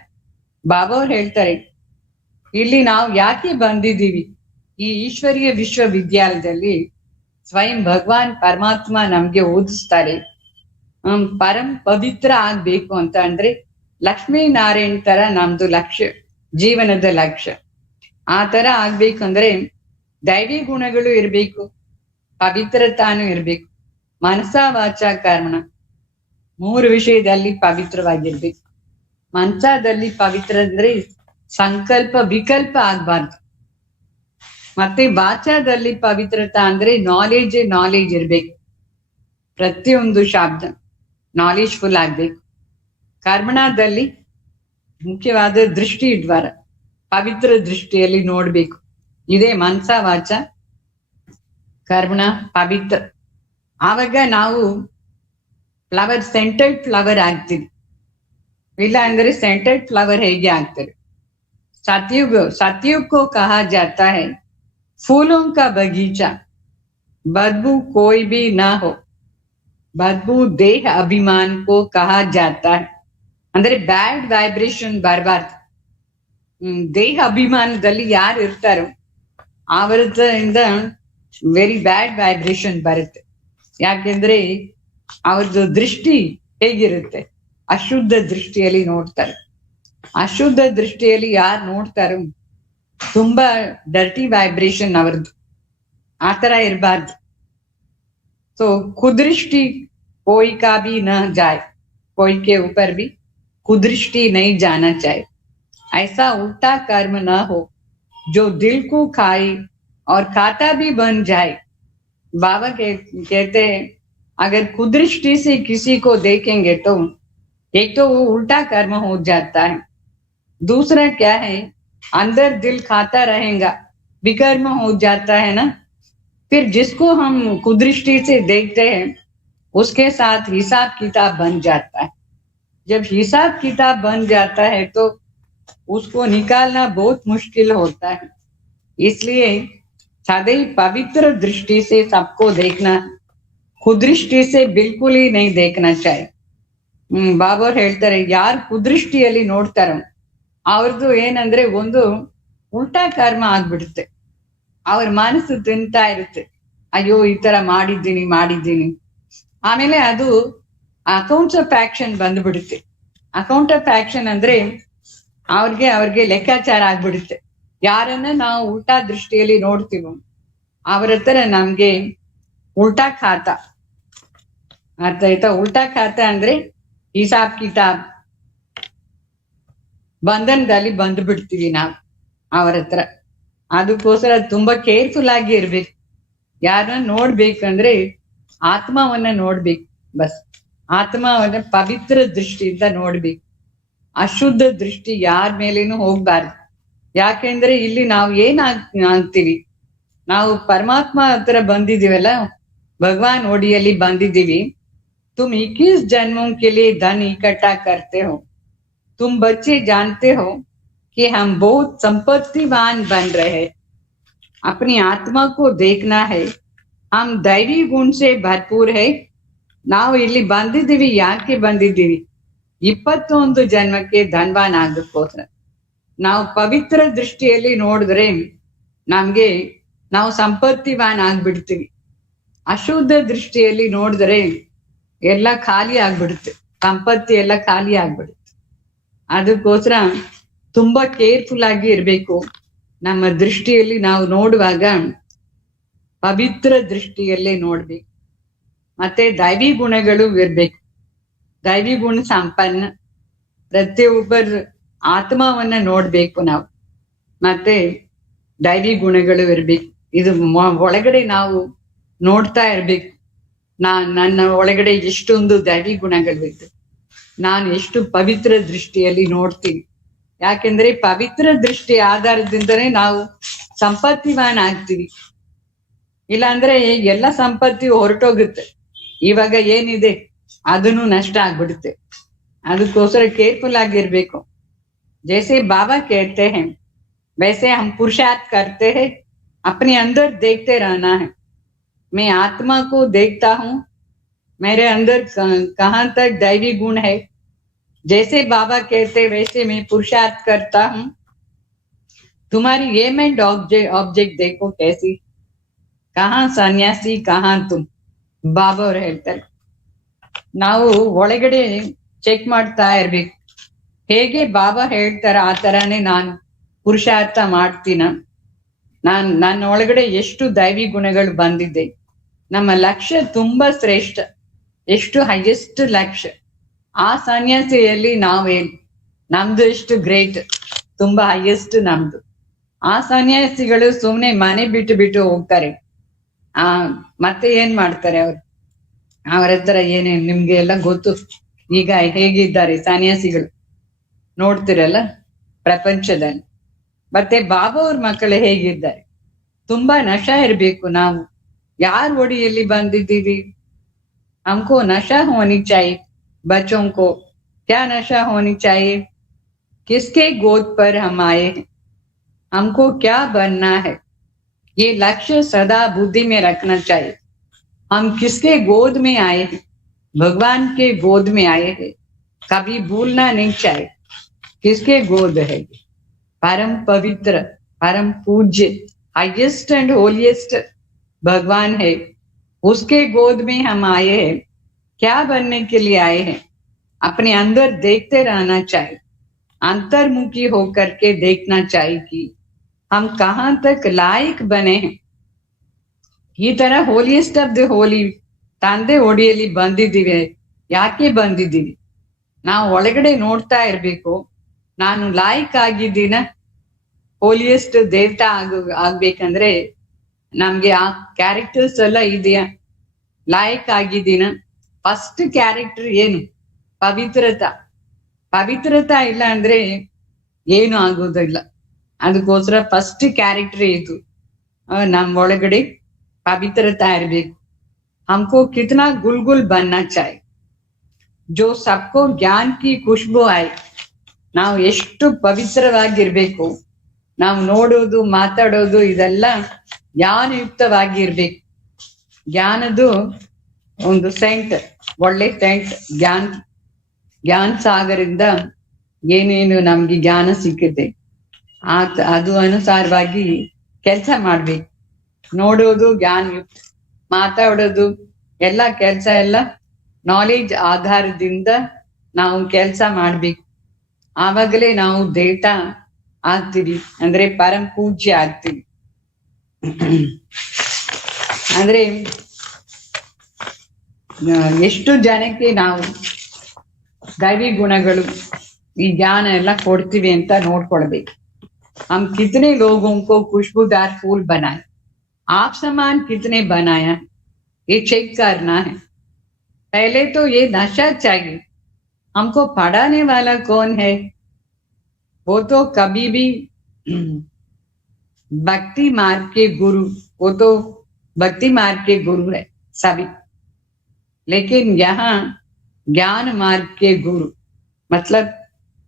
ಬಾಬಾ ಅವ್ರು ಹೇಳ್ತಾರೆ, ಇಲ್ಲಿ ನಾವು ಯಾಕೆ ಬಂದಿದ್ದೀವಿ, ಈ ಈಶ್ವರೀಯ ವಿಶ್ವವಿದ್ಯಾಲಯದಲ್ಲಿ ಸ್ವಯಂ ಭಗವಾನ್ ಪರಮಾತ್ಮ ನಮ್ಗೆ ಓದಿಸ್ತಾರೆ, ಪರಂ ಪವಿತ್ರ ಆಗ್ಬೇಕು ಅಂತ. ಅಂದ್ರೆ ಲಕ್ಷ್ಮೀ ನಾರಾಯಣ್ ತರ ನಮ್ದು ಲಕ್ಷ್ಯ, ಜೀವನದ ಲಕ್ಷ್ಯ. ಆ ತರ ಆಗ್ಬೇಕಂದ್ರೆ ದೈವಿ ಗುಣಗಳು ಇರ್ಬೇಕು, ಪವಿತ್ರತಾನು ಇರ್ಬೇಕು, ಮನಸ ವಾಚ ಕರ್ಮಣ 3 ವಿಷಯದಲ್ಲಿ ಪವಿತ್ರವಾಗಿರ್ಬೇಕು. ಮನಸದಲ್ಲಿ ಪವಿತ್ರ ಅಂದ್ರೆ ಸಂಕಲ್ಪ ವಿಕಲ್ಪ ಆಗ್ಬಾರ್ದು, ಮತ್ತೆ ವಾಚಾದಲ್ಲಿ ಪವಿತ್ರತಾ ಅಂದ್ರೆ ನಾಲೆಜ್ ಇರ್ಬೇಕು, ಪ್ರತಿಯೊಂದು ಶಬ್ದ ನಾಲೆಜ್ಫುಲ್ ಆಗ್ಬೇಕು. ಕರ್ಮಣದಲ್ಲಿ ಮುಖ್ಯವಾದ ದೃಷ್ಟಿ ದ್ವಾರ, ಪವಿತ್ರ ದೃಷ್ಟಿಯಲ್ಲಿ ನೋಡ್ಬೇಕು. ಇದೇ ಮನಸ ವಾಚ ಕರ್ಮಣ ಪವಿತ್ರ. ಆವಾಗ ನಾವು ಫ್ಲವರ್, ಸೆಂಟೆಡ್ ಫ್ಲವರ್ ಆಗ್ತೀವಿ. ಇಲ್ಲ ಅಂದ್ರೆ सेंटेड फ्लावर ಹೇಗೆ ಆಗ್ತಾರೆ. सतयुग को कहा जाता है फूलों का बगीचा, बदबू कोई भी ना हो, बदबू देह अभिमान को कहा जाता है। ಅಂದ್ರೆ ಬ್ಯಾಡ್ ವೈಬ್ರೇಷನ್ ಬರಬಾರ್ದು. ದೇಹ ಅಭಿಮಾನದಲ್ಲಿ ಯಾರು ಇರ್ತಾರೋ ಅವರಿಂದ ವೆರಿ ಬ್ಯಾಡ್ ವೈಬ್ರೇಷನ್ ಬರುತ್ತೆ. ಯಾಕೆಂದ್ರೆ ಅವ್ರದ್ದು ದೃಷ್ಟಿ ಹೇಗಿರುತ್ತೆ, ಅಶುದ್ಧ ದೃಷ್ಟಿಯಲ್ಲಿ ನೋಡ್ತಾರೆ. ಅಶುದ್ಧ ದೃಷ್ಟಿಯಲ್ಲಿ ಯಾರು ನೋಡ್ತಾರೋ ತುಂಬಾ ಡರ್ಟಿ ವೈಬ್ರೇಷನ್ ಅವ್ರದ್ದು, ಆತರ ಇರಬಾರ್ದು. तो कुदृष्टि कोई का भी न जाए, कोई के ऊपर भी कुदृष्टि नहीं जाना चाहिए। ऐसा उल्टा कर्म न हो जो दिल को खाए और खाता भी बन जाए। बाबा कहते हैं अगर कुदृष्टि से किसी को देखेंगे तो एक तो वो उल्टा कर्म हो जाता है, दूसरा क्या है अंदर दिल खाता रहेगा, विकर्म हो जाता है ना। फिर जिसको हम कुदृष्टि से देखते हैं उसके साथ हिसाब किताब बन जाता है। जब हिसाब किताब बन जाता है तो उसको निकालना बहुत मुश्किल होता है। इसलिए सदैव पवित्र दृष्टि से सबको देखना, कुदृष्टि से बिल्कुल ही नहीं देखना चाहिए। ಬಾಬಾ ಹೇಳ್ತಾರೆ, ಯಾರು ಕುದೃಷ್ಟಿಯಲ್ಲಿ ನೋಡ್ತಾರೋ ಅವ್ರದ್ದು ಏನಂದ್ರೆ ಒಂದು ಉಲ್ಟಾ ಕರ್ಮ ಆಗ್ಬಿಡುತ್ತೆ. ಅವ್ರ ಮನಸ್ಸು ತಿಂತಾ ಇರುತ್ತೆ, ಅಯ್ಯೋ ಈ ತರ ಮಾಡಿದ್ದೀನಿ. ಆಮೇಲೆ ಅದು ಅಕೌಂಟ್ಸ್ ಆಫ್ ಆಕ್ಷನ್ ಬಂದ್ಬಿಡುತ್ತೆ. ಅಕೌಂಟ್ ಆಫ್ ಆಕ್ಷನ್ ಅಂದ್ರೆ ಅವ್ರಿಗೆ ಲೆಕ್ಕಾಚಾರ ಆಗ್ಬಿಡುತ್ತೆ. ಯಾರನ್ನ ನಾವು ಉಲ್ಟಾ ದೃಷ್ಟಿಯಲ್ಲಿ ನೋಡ್ತೀವೋ ಅವ್ರ ಹತ್ರ ನಮ್ಗೆ ಉಲ್ಟಾ ಖಾತಾ. ಅರ್ಥ ಆಯ್ತಾ? ಉಲ್ಟಾ ಖಾತಾ ಅಂದ್ರೆ ಹಿಸಾಬ್ ಕಿತಾಬ್ ಬಂಧನದಲ್ಲಿ ಬಂದು ಬಿಡ್ತೀವಿ ನಾವು ಅವ್ರ ಹತ್ರ. ಅದಕ್ಕೋಸ್ಕರ ತುಂಬಾ ಕೇರ್ಫುಲ್ ಆಗಿ ಇರ್ಬೇಕು. ಯಾರನ್ನ ನೋಡ್ಬೇಕಂದ್ರೆ ಆತ್ಮವನ್ನ ನೋಡ್ಬೇಕು. ಬಸ್ ಆತ್ಮವನ್ನ ಪವಿತ್ರ ದೃಷ್ಟಿಯಿಂದ ನೋಡ್ಬೇಕು. ಅಶುದ್ಧ ದೃಷ್ಟಿ ಯಾರ ಮೇಲೇನು ಹೋಗ್ಬಾರ್ದು. ಯಾಕೆಂದ್ರೆ ಇಲ್ಲಿ ನಾವು ಆಗ್ತೀವಿ, ನಾವು ಪರಮಾತ್ಮ ಹತ್ರ ಬಂದಿದೀವಲ್ಲ, ಭಗವಾನ್ ಓಡಿಯಲ್ಲಿ ಬಂದಿದ್ದೀವಿ. ತುಮ್ 21 जन्मों के लिए धन इकट्ठा करते हो, तुम बच्चे जानते हो कि हम बहुत संपत्तिवान बन रहे हैं. अपनी आत्मा को देखना है, हम दैवी गुण से भरपूर है. ನಾವು ಇಲ್ಲಿ ಬಂದಿದ್ದೀವಿ, ಯಾಕೆ ಬಂದಿದ್ದೀವಿ? 21 ಜನ್ಮಕ್ಕೆ ಧನ್ವಾನ್ ಆಗಕ್ಕೋಸ್ಕರ. ನಾವು ಪವಿತ್ರ ದೃಷ್ಟಿಯಲ್ಲಿ ನೋಡಿದ್ರೆ ನಾವು ಸಂಪತ್ತಿವಾನ್ ಆಗ್ಬಿಡ್ತೀವಿ. ಅಶುದ್ಧ ದೃಷ್ಟಿಯಲ್ಲಿ ನೋಡಿದ್ರೆ ಎಲ್ಲ ಖಾಲಿ ಆಗ್ಬಿಡುತ್ತೆ, ಸಂಪತ್ತಿ ಎಲ್ಲ ಖಾಲಿ ಆಗ್ಬಿಡುತ್ತೆ. ಅದಕ್ಕೋಸ್ಕರ ತುಂಬಾ ಕೇರ್ಫುಲ್ ಆಗಿ ಇರ್ಬೇಕು. ನಮ್ಮ ದೃಷ್ಟಿಯಲ್ಲಿ ನಾವು ನೋಡುವಾಗ ಪವಿತ್ರ ದೃಷ್ಟಿಯಲ್ಲೇ ನೋಡ್ಬೇಕು. ಮತ್ತೆ ದೈವಿ ಗುಣಗಳು ಇರ್ಬೇಕು. ದೈವಿ ಗುಣ ಸಂಪನ್ನ ಪ್ರತಿಯೊಬ್ಬರ ಆತ್ಮವನ್ನ ನೋಡ್ಬೇಕು ನಾವು. ಮತ್ತೆ ದೈವಿ ಗುಣಗಳು ಇರ್ಬೇಕು. ಇದು ಒಳಗಡೆ ನಾವು ನೋಡ್ತಾ ಇರ್ಬೇಕು. ನನ್ನ ಒಳಗಡೆ ಎಷ್ಟೊಂದು ದೈವಿ ಗುಣಗಳಿದೆ, ನಾನು ಎಷ್ಟು ಪವಿತ್ರ ದೃಷ್ಟಿಯಲ್ಲಿ ನೋಡ್ತೀನಿ. ಯಾಕೆಂದ್ರೆ ಪವಿತ್ರ ದೃಷ್ಟಿ ಆಧಾರದಿಂದನೇ ನಾವು ಸಂಪತ್ತಿವಾನ್ ಆಗ್ತೀವಿ. ಇಲ್ಲಾಂದ್ರೆ ಎಲ್ಲ ಸಂಪತ್ತಿ ಹೊರಟೋಗುತ್ತೆ. ಇವಾಗ ಏನಿದೆ ಅದನ್ನು ನಷ್ಟ ಆಗ್ಬಿಡುತ್ತೆ. ಅದಕ್ಕೋಸ್ಕರ ಕೇರ್ಫುಲ್ ಆಗಿರ್ಬೇಕು. जैसे बाबा कहते हैं वैसे हम पुरुषार्थ करते हैं, अपने अंदर देखते रहना है. मैं आत्मा को देखता हूँ, मेरे अंदर कहाँ तक दैवी गुण है. जैसे बाबा कहते वैसे मैं पुरुषार्थ करता हूँ. तुम्हारी एम एंड ऑब्जेक्ट देखो कैसी, कहाँ सन्यासी कहाँ तुम. ಬಾಬಾ ಅವ್ರು ಹೇಳ್ತಾರೆ, ನಾವು ಒಳಗಡೆ ಚೆಕ್ ಮಾಡ್ತಾ ಇರ್ಬೇಕು. ಹೇಗೆ ಬಾಬಾ ಹೇಳ್ತಾರ ಆ ತರಾನೇ ನಾನು ಪುರುಷಾರ್ಥ ಮಾಡ್ತೀನ. ನನ್ನ ಒಳಗಡೆ ಎಷ್ಟು ದೈವಿ ಗುಣಗಳು ಬಂದಿದೆ. ನಮ್ಮ ಲಕ್ಷ್ಯ ತುಂಬಾ ಶ್ರೇಷ್ಠ, ಎಷ್ಟು ಹೈಯೆಸ್ಟ್ ಲಕ್ಷ್ಯ. ಆ ಸನ್ಯಾಸಿಯಲ್ಲಿ ನಮ್ದು ಎಷ್ಟು ಗ್ರೇಟ್, ತುಂಬಾ ಹೈಯೆಸ್ಟ್ ನಮ್ದು. ಆ ಸನ್ಯಾಸಿಗಳು ಸುಮ್ನೆ ಮನೆ ಬಿಟ್ಟು ಹೋಗ್ತಾರೆ. ಮತ್ತೆ ಏನ್ ಮಾಡ್ತಾರೆ ಅವ್ರ ಹತ್ರ ಏನೇನ್ ನಿಮ್ಗೆ ಎಲ್ಲ ಗೊತ್ತು. ಈಗ ಹೇಗಿದ್ದಾರೆ ಸನ್ಯಾಸಿಗಳು ನೋಡ್ತಿರಲ್ಲ ಪ್ರಪಂಚದಲ್ಲಿ. ಮತ್ತೆ ಬಾಬಾ ಅವ್ರ ಮಕ್ಕಳು ಹೇಗಿದ್ದಾರೆ, ತುಂಬಾ ನಶಾ ಇರ್ಬೇಕು. ನಾವು ಯಾರ ಒಡಿಯಲ್ಲಿ ಬಂದಿದ್ದೀವಿ? हमको नशा होनी चाहिए. बच्चों को क्या नशा होनी चाहिए? किसके गोद पर हम आए हैं, हमको क्या बनना है, ये लक्ष्य सदा बुद्धि में रखना चाहिए. हम किसके गोद में आए हैं? भगवान के गोद में आए हैं. कभी भूलना नहीं चाहिए किसके गोद है. परम पवित्र, परम पूज्य, हाईएस्ट एंड होलिएस्ट भगवान है. उसके गोद में हम आए हैं. क्या बनने के लिए आए हैं? अपने अंदर देखते रहना चाहिए. अंतर्मुखी होकर के देखना चाहिए कि हम कहाँ तक लायक बने हैं. ಈ ತರ ಹೋಲಿಯೆಸ್ಟ್ ಆಫ್ ದಿ ಹೋಲಿ ತಂದೆ ಒಡಿಯಲ್ಲಿ ಬಂದಿದ್ದೀವಿ. ಯಾಕೆ ಬಂದಿದ್ದೀವಿ? ನಾವು ಒಳಗಡೆ ನೋಡ್ತಾ ಇರ್ಬೇಕು. ನಾನು ಲಾಯಕ್ ಆಗಿದ್ದೀನ ಹೋಲಿಯೆಸ್ಟ್ ದೇವತಾ ಆಗ್ಬೇಕಂದ್ರೆ ನಮ್ಗೆ ಆ ಕ್ಯಾರೆಕ್ಟರ್ಸ್ ಎಲ್ಲ ಇದೆಯಾ? ಲಾಯಕ್ ಆಗಿದ್ದೀನ? ಫಸ್ಟ್ ಕ್ಯಾರೆಕ್ಟರ್ ಏನು? ಪವಿತ್ರತಾ ಇಲ್ಲ ಅಂದ್ರೆ ಏನು ಆಗೋದಿಲ್ಲ. ಅದಕ್ಕೋಸ್ಕರ ಫಸ್ಟ್ ಕ್ಯಾರೆಕ್ಟರ್ ಇದು. ನಮ್ ಒಳಗಡೆ पवित्रता इरಬೇಕು. हमको कितना गुलगुल बनना चाहिए जो सबको ज्ञान की खुशबू आए. ನಾವು ಎಷ್ಟು ಪವಿತ್ರವಾಗಿರ್ಬೇಕು. ನಾವು ನೋಡೋದು ಮಾತಾಡೋದು ಇದೆಲ್ಲ ಜ್ಞಾನಯುಕ್ತವಾಗಿರ್ಬೇಕು. ಜ್ಞಾನದು ಒಂದು ಸೆಂಟ್, ಒಳ್ಳೆ ಸೆಂಟ್. ಜ್ಞಾನ ಸಾಗರಿಂದ ಏನೇನು ನಮ್ಗೆ ಜ್ಞಾನ ಸಿಕ್ಕುತ್ತೆ ಅದು ಅನುಸಾರವಾಗಿ ಕೆಲಸ ಮಾಡ್ಬೇಕು. ನೋಡೋದು ಜ್ಞಾನಯುಕ್ತ, ಮಾತಾಡೋದು ಎಲ್ಲ ಕೆಲಸ ಎಲ್ಲ ನಾಲೆಜ್ ಆಧಾರದಿಂದ ನಾವು ಕೆಲಸ ಮಾಡ್ಬೇಕು. ಆವಾಗಲೇ ನಾವು ದೇವತಾ ಆಗ್ತೀವಿ, ಅಂದ್ರೆ ಪರಂ ಪೂಜ್ಯ ಆಗ್ತೀವಿ. ಅಂದ್ರೆ ಎಷ್ಟು ಜನಕ್ಕೆ ನಾವು ದೈವಿ ಗುಣಗಳು ಈ ಜ್ಞಾನ ಎಲ್ಲ ಕೊಡ್ತೀವಿ ಅಂತ ನೋಡ್ಕೊಳ್ಬೇಕು. हम कितने लोगों को खुशबूदार फूल बनाए, आप समान कितने बनाया, ये चेक करना है. पहले तो ये नशा चाहिए. हमको पढ़ाने वाला कौन है? वो तो कभी भी भक्ति मार्ग के गुरु, वो तो भक्ति मार्ग के गुरु है सभी. लेकिन यहाँ ज्ञान मार्ग के गुरु मतलब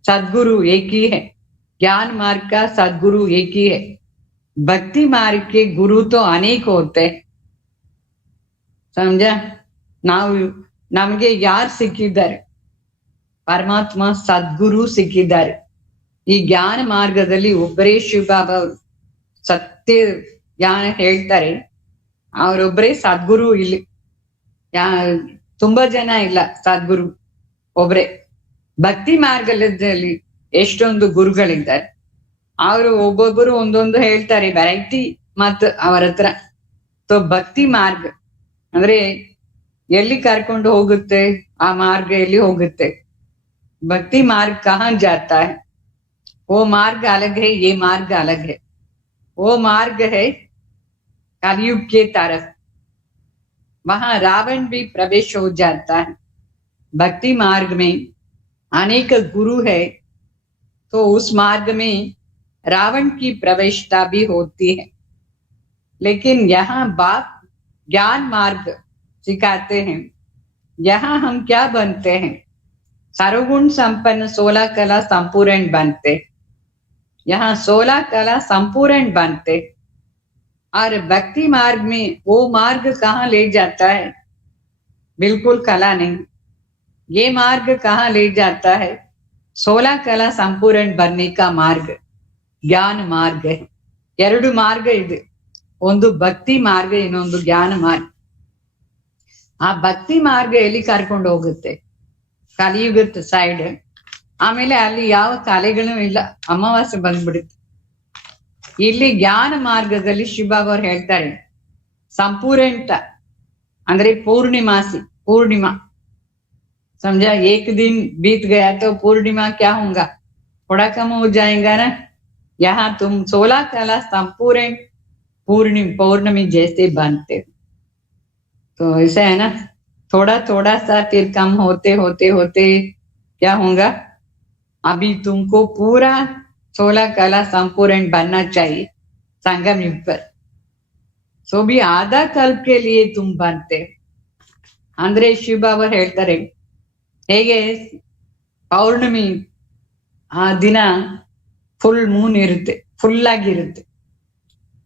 सदगुरु एक ही है. ज्ञान मार्ग का सदगुरु एक ही है. भक्ति मार्ग के गुरु तो अनेक होते हैं. समझा? ನಾವು ನಮಗೆ ಯಾರು ಸಿಕ್ಕಿದ್ದಾರೆ? ಪರಮಾತ್ಮ ಸದ್ಗುರು ಸಿಕ್ಕಿದ್ದಾರೆ. ಈ ಜ್ಞಾನ ಮಾರ್ಗದಲ್ಲಿ ಒಬ್ಬರೇ ಶಿವಬಾಬಾ ಅವರು ಸತ್ಯ ಜ್ಞಾನ ಹೇಳ್ತಾರೆ. ಅವರೊಬ್ಬರೇ ಸದ್ಗುರು. ಇಲ್ಲಿ ತುಂಬಾ ಜನ ಇಲ್ಲ, ಸದ್ಗುರು ಒಬ್ರೆ. ಭಕ್ತಿ ಮಾರ್ಗದಲ್ಲಿ ಎಷ್ಟೊಂದು ಗುರುಗಳಿದ್ದಾರೆ. ಅವರು ಒಬ್ಬೊಬ್ಬರು ಒಂದೊಂದು ಹೇಳ್ತಾರೆ, ವೆರೈಟಿ ಮತ್ತು ಅವರ ಹತ್ರ. ಭಕ್ತಿ ಮಾರ್ಗ ಅಂದ್ರೆ ಎಲ್ಲಿ ಕರ್ಕೊಂಡು ಹೋಗುತ್ತೆ, ಆ ಮಾರ್ಗ ಎಲ್ಲಿ ಹೋಗುತ್ತೆ. भक्ति मार्ग कहाँ जाता है? वो मार्ग अलग है, ये मार्ग अलग है. वो मार्ग है कलयुग के तरफ, वहां रावण भी प्रवेश हो जाता है. भक्ति मार्ग में अनेक गुरु है, तो उस मार्ग में रावण की प्रवेशता भी होती है. लेकिन यहाँ बाप ज्ञान मार्ग सिखाते हैं. यहाँ हम क्या बनते हैं? सर्वगुण संपन्न 16 कला संपूर्ण बनते. यहाँ 16 कला संपूर्ण बनते. और भक्ति मार्ग में वो मार्ग कहाँ ले जाता है? बिल्कुल कला नहीं. ये मार्ग कहाँ ले जाता है? 16 कला संपूर्ण बनने का मार्ग ज्ञान मार्ग है. ಎರಡು ಮಾರ್ಗ ಇದೆ, ಒಂದು ಭಕ್ತಿ ಮಾರ್ಗ, ಇನ್ನೊಂದು ಜ್ಞಾನ ಮಾರ್ಗ. ಆ ಭಕ್ತಿ ಮಾರ್ಗ ಎಲ್ಲಿ ಕರ್ಕೊಂಡು ಹೋಗುತ್ತೆ? ಕಲಿಯುಗದ ಸೈಡ್. ಆಮೇಲೆ ಅಲ್ಲಿ ಯಾವ ಕಲೆಗಳು ಇಲ್ಲ, ಅಮಾವಾಸ್ಯೆ ಬಂದ್ಬಿಡುತ್ತೆ. ಇಲ್ಲಿ ಜ್ಞಾನ ಮಾರ್ಗದಲ್ಲಿ ಶಿವಬಾಬಾ ಅವ್ರು ಹೇಳ್ತಾರೆ, ಸಂಪೂರ್ಣ ಅಂದ್ರೆ ಪೂರ್ಣಿಮಾಸಿ, पूर्णिमा. समझा? एक दिन बीत गया तो पूर्णिमा क्या होगा? थोड़ा कम हो जाएगा ना. यहाँ तुम 16 कला संपूर्ण पौर्णमी जैसे बनते. तो ऐसा है ना, थोड़ा थोड़ा सा फिर कम होते होते होते क्या होगा? अभी तुमको पूरा 16 कला संपूर्ण बनना चाहिए संगम युग पर. सो भी आधा कल्प के लिए तुम बनते. ಅಂದ್ರೆ ಶಿವಬಾಬಾ ಹೇಳ್ತಾರೆ, ಹೇಗೆ ಪೌರ್ಣಮಿ ಆ ದಿನ ಫುಲ್ ಮೂನ್ ಇರುತ್ತೆ, ಫುಲ್ ಆಗಿರುತ್ತೆ,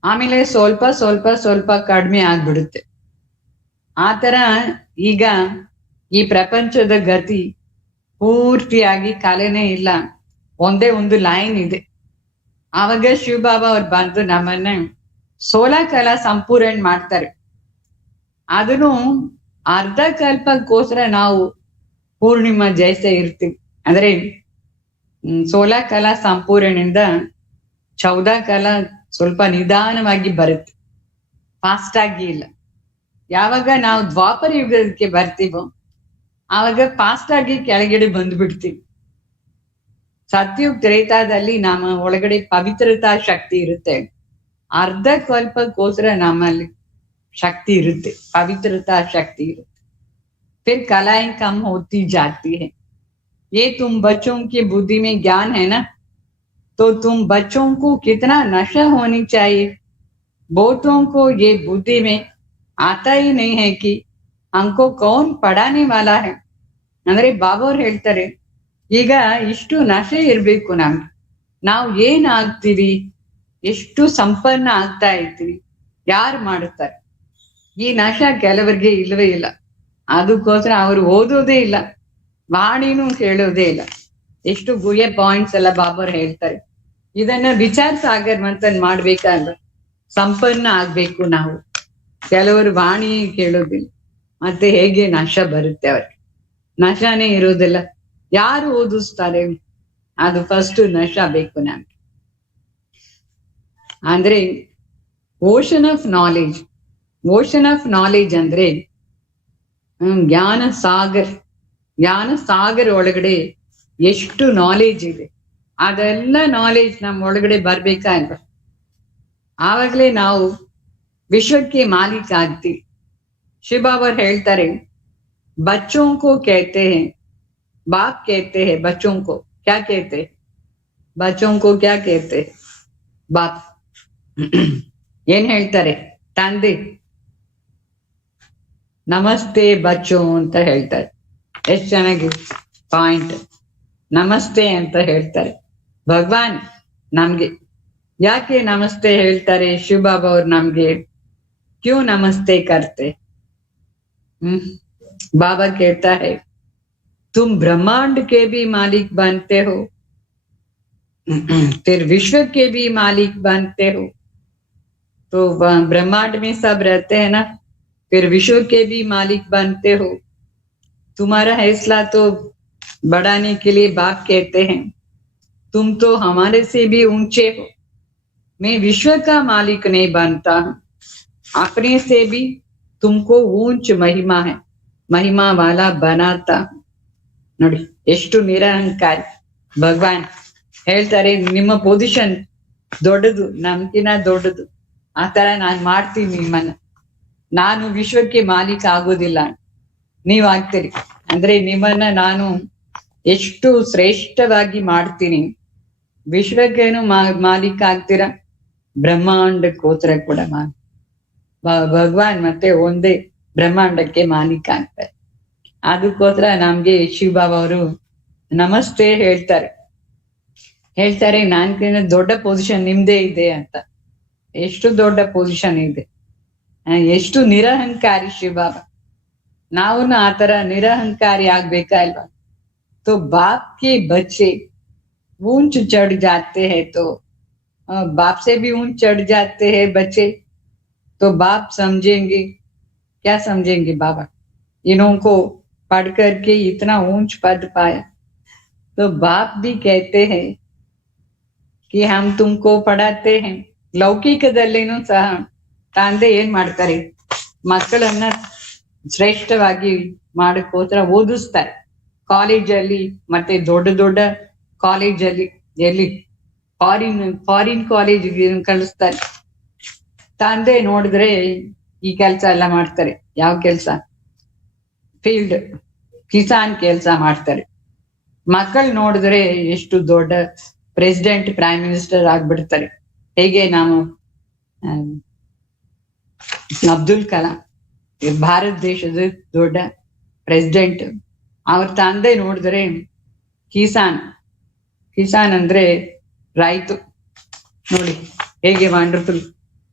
ಆಮೇಲೆ ಸ್ವಲ್ಪ ಸ್ವಲ್ಪ ಸ್ವಲ್ಪ ಕಡಿಮೆ ಆಗ್ಬಿಡುತ್ತೆ. ಆತರ ಈಗ ಈ ಪ್ರಪಂಚದ ಗತಿ ಪೂರ್ತಿಯಾಗಿ ಕಲೆನೇ ಇಲ್ಲ, ಒಂದೇ ಒಂದು ಲೈನ್ ಇದೆ. ಆವಾಗ ಶಿವಬಾಬಾ ಅವ್ರು ಬಂದು ನಮ್ಮನ್ನ 16 ಕಲಾ ಸಂಪೂರ್ಣ ಮಾಡ್ತಾರೆ. ಅದನ್ನು ಅರ್ಧ ಕಲ್ಪಕ್ಕೋಸ್ಕರ ನಾವು ಪೂರ್ಣಿಮಾ ಜೈಸೆ ಇರ್ತೀವಿ. ಅಂದ್ರೆ 16 ಕಲಾ ಸಂಪೂರ್ಣದಿಂದ 14 ಕಲಾ ಸ್ವಲ್ಪ ನಿಧಾನವಾಗಿ ಬರುತ್ತೆ, ಫಾಸ್ಟ್ ಆಗಿ ಇಲ್ಲ. ಯಾವಾಗ ನಾವು ದ್ವಾಪರ ಯುಗಕ್ಕೆ ಬರ್ತೀವೋ ಆವಾಗ ಫಾಸ್ಟ್ ಆಗಿ ಕೆಳಗಡೆ ಬಂದ್ಬಿಡ್ತೀವಿ. ಸತ್ಯುಗ್ ತ್ರೇತಾದಲ್ಲಿ ನಮ್ಮ ಒಳಗಡೆ ಪವಿತ್ರತಾ ಶಕ್ತಿ ಇರುತ್ತೆ. ಅರ್ಧ ಕಲ್ಪಕ್ಕೋಸ್ಕರ ನಮ್ಮಲ್ಲಿ शक्ति इरुत्ते, पवित्रता शक्ति इरुत्ते. फिर कलाएं कम होती जाती है. ये तुम बच्चों की बुद्धि में ज्ञान है ना, तो तुम बच्चों को कितना नशा होनी चाहिए. बहुतों को ये बुद्धि में आता ही नहीं है कि हमको कौन पढ़ाने वाला है. ಅಂದ್ರೆ ಬಾಬಾ ಅವ್ರು ಹೇಳ್ತಾರೆ, ಈಗ ಇಷ್ಟು ನಶೆ ಇರ್ಬೇಕು ನಮ್ಗೆ, ನಾವು ಏನ್ ಆಗ್ತೀವಿ, ಎಷ್ಟು ಸಂಪನ್ನ ಆಗ್ತಾ ಇರ್ತೀವಿ, ಯಾರು ಮಾಡುತ್ತಾರೆ? ಈ ನಶ ಕೆಲವರಿಗೆ ಇಲ್ಲವೇ ಇಲ್ಲ. ಅದಕ್ಕೋಸ್ಕರ ಅವರು ಓದೋದೇ ಇಲ್ಲ, ವಾಣಿನೂ ಕೇಳೋದೇ ಇಲ್ಲ. ಎಷ್ಟು ಗುಹ್ಯ ಪಾಯಿಂಟ್ಸ್ ಎಲ್ಲ ಬಾಬಾ ಅವ್ರು ಹೇಳ್ತಾರೆ. ಇದನ್ನ ವಿಚಾರ ಸಾಗರ್ ಮಂಥನ್ ಮಾಡ್ಬೇಕಾದ್ರೆ ಸಂಪನ್ನ ಆಗ್ಬೇಕು ನಾವು. ಕೆಲವರು ವಾಣಿ ಕೇಳೋದಿಲ್ಲ, ಮತ್ತೆ ಹೇಗೆ ನಶ ಬರುತ್ತೆ ಅವ್ರಿಗೆ, ನಶಾನೇ ಇರೋದಿಲ್ಲ. ಯಾರು ಓದಿಸ್ತಾರೆ? ಅದು ಫಸ್ಟ್ ನಶ ಬೇಕು ನಮ್ಗೆ. ಅಂದ್ರೆ ocean of knowledge, ocean of knowledge ಅಂದ್ರೆ ಜ್ಞಾನ ಸಾಗರ್. ಜ್ಞಾನ ಸಾಗರ್ ಒಳಗಡೆ ಎಷ್ಟು ನಾಲೆಜ್ ಇದೆ, ಅದೆಲ್ಲ ನಾಲೆಜ್ ನಮ್ಮ ಒಳಗಡೆ ಬರ್ಬೇಕಾಗ ಆವಾಗ್ಲೇ ನಾವು ವಿಶ್ವಕ್ಕೆ ಮಾಲೀಕ ಆಗ್ತೀವಿ. ಶಿವಬಾಬರ್ ಹೇಳ್ತಾರೆ, बच्चों को कहते हैं, बाप कहते हैं बच्चों को, क्या कहते हैं? बच्चों को क्या कहते हैं? बाप. ಏನ್ ಹೇಳ್ತಾರೆ? ತಂದೆ ನಮಸ್ತೆ ಬಚ್ಚೋ ಅಂತ ಹೇಳ್ತಾರೆ. ಎಷ್ಟು ಚೆನ್ನಾಗಿ ಪಾಯಿಂಟ್, ನಮಸ್ತೆ ಅಂತ ಹೇಳ್ತಾರೆ. ಭಗವಾನ್ ನಮ್ಗೆ ಯಾಕೆ ನಮಸ್ತೆ ಹೇಳ್ತಾರೆ? ಶಿವಬಾಬಾ ಅವ್ರು ನಮ್ಗೆ ಕ್ಯೂ ನಮಸ್ತೆ करते? बाबा कहता है, तुम ब्रह्मांड के भी मालिक बनते हो, फिर विश्व के भी मालिक बनते हो. तो ब्रह्मांड में सब रहते हैं ना, फिर विश्व के भी मालिक बनते हो. तुम्हारा फैसला तो बढ़ाने के लिए बाप कहते हैं, तुम तो हमारे से भी ऊंचे हो. मैं विश्व का मालिक नहीं बनता हूं, अपने से भी तुमको ऊंच महिमा है, महिमा वाला बनाता हूं. ನೋಡಿ ಎಷ್ಟು ನಿರಹಂಕಾರಿ. ಭಗವಾನ್ ಹೇಳ್ತಾರೆ, ನಿಮ್ಮ ಪೊಸಿಷನ್ ದೊಡ್ಡದು, ನಮ್ಕಿನ ದೊಡ್ಡದು, ಆತರ ನಾನ್ ಮಾಡ್ತೀನಿ ನಿಮ್ಮನ್ನ. ನಾನು ವಿಶ್ವಕ್ಕೆ ಮಾಲೀಕ ಆಗೋದಿಲ್ಲ, ನೀವ್ ಆಗ್ತೀರಿ. ಅಂದ್ರೆ ನಿಮ್ಮನ್ನ ನಾನು ಎಷ್ಟು ಶ್ರೇಷ್ಠವಾಗಿ ಮಾಡ್ತೀನಿ. ವಿಶ್ವಕ್ಕೇನು ಮಾಲೀಕ ಆಗ್ತೀರಾ, ಬ್ರಹ್ಮಾಂಡಕ್ಕೋಸ್ಕರ ಕೂಡ ಭಗವಾನ್ ಮತ್ತೆ ಒಂದೇ ಬ್ರಹ್ಮಾಂಡಕ್ಕೆ ಮಾಲೀಕ ಆಗ್ತಾರೆ. ಅದಕ್ಕೋಸ್ಕರ ನಮ್ಗೆ ಶಿವಬಾಬಾ ಅವರು ನಮಸ್ತೆ ಹೇಳ್ತಾರೆ. ನಾನ್ಕಿಂತ ದೊಡ್ಡ ಪೊಸಿಷನ್ ನಿಮ್ದೇ ಇದೆ ಅಂತ. ಎಷ್ಟು ದೊಡ್ಡ ಪೊಸಿಷನ್ ಇದೆ, ಎಷ್ಟು ನಿರಹಂಕಾರಿ ಶಿವಬಾಬಾ. ನಾವು ಆತರ ನಿರಹಂಕಾರಿ ಆಗ್ಬೇಕಲ್ವಾ? तो बाप के बच्चे ऊंच चढ़ जाते हैं, तो बाप से भी ऊंच चढ़ जाते हैं बच्चे, तो बाप समझेंगे, क्या समझेंगे बाबा? इनको पढ़ करके इतना ऊंच पद पाया, तो बाप भी कहते हैं कि हम तुमको पढ़ाते हैं. ಲೌಕಿಕದಲ್ಲಿನೂ ಸಹ ತಂದೆ ಏನ್ ಮಾಡ್ತಾರೆ, ಮಕ್ಕಳನ್ನ ಶ್ರೇಷ್ಠವಾಗಿ ಮಾಡಕ್ಕೋಸ್ಕರ ಓದಿಸ್ತಾರೆ. ಕಾಲೇಜಲ್ಲಿ ಮತ್ತೆ ದೊಡ್ಡ ದೊಡ್ಡ ಕಾಲೇಜಲ್ಲಿ, ಎಲ್ಲಿ ಫಾರಿನ್ ಕಾಲೇಜ್ ಕಳಿಸ್ತಾರೆ. ತಂದೆ ನೋಡಿದ್ರೆ ಈ ಕೆಲಸ ಎಲ್ಲ ಮಾಡ್ತಾರೆ. ಯಾವ ಕೆಲಸ? ಫೀಲ್ಡ್ ಕಿಸಾನ್ ಕೆಲಸ ಮಾಡ್ತಾರೆ. ಮಕ್ಕಳು ನೋಡಿದ್ರೆ ಎಷ್ಟು ದೊಡ್ಡ ಪ್ರೆಸಿಡೆಂಟ್, ಪ್ರೈಮ್ ಮಿನಿಸ್ಟರ್ ಆಗ್ಬಿಡ್ತಾರೆ. ಹೇಗೆ ನಾವು ಅಬ್ದುಲ್ ಕಲಾಂ ಭಾರತ ದೇಶದ ದೊಡ್ಡ ಪ್ರೆಸಿಡೆಂಟ್, ಅವ್ರ ತಂದೆ ನೋಡಿದ್ರೆ ಕಿಸಾನ್ ಅಂದ್ರೆ ರೈತ. ನೋಡಿ ಹೇಗೆ ವಂಡರ್ಫುಲ್.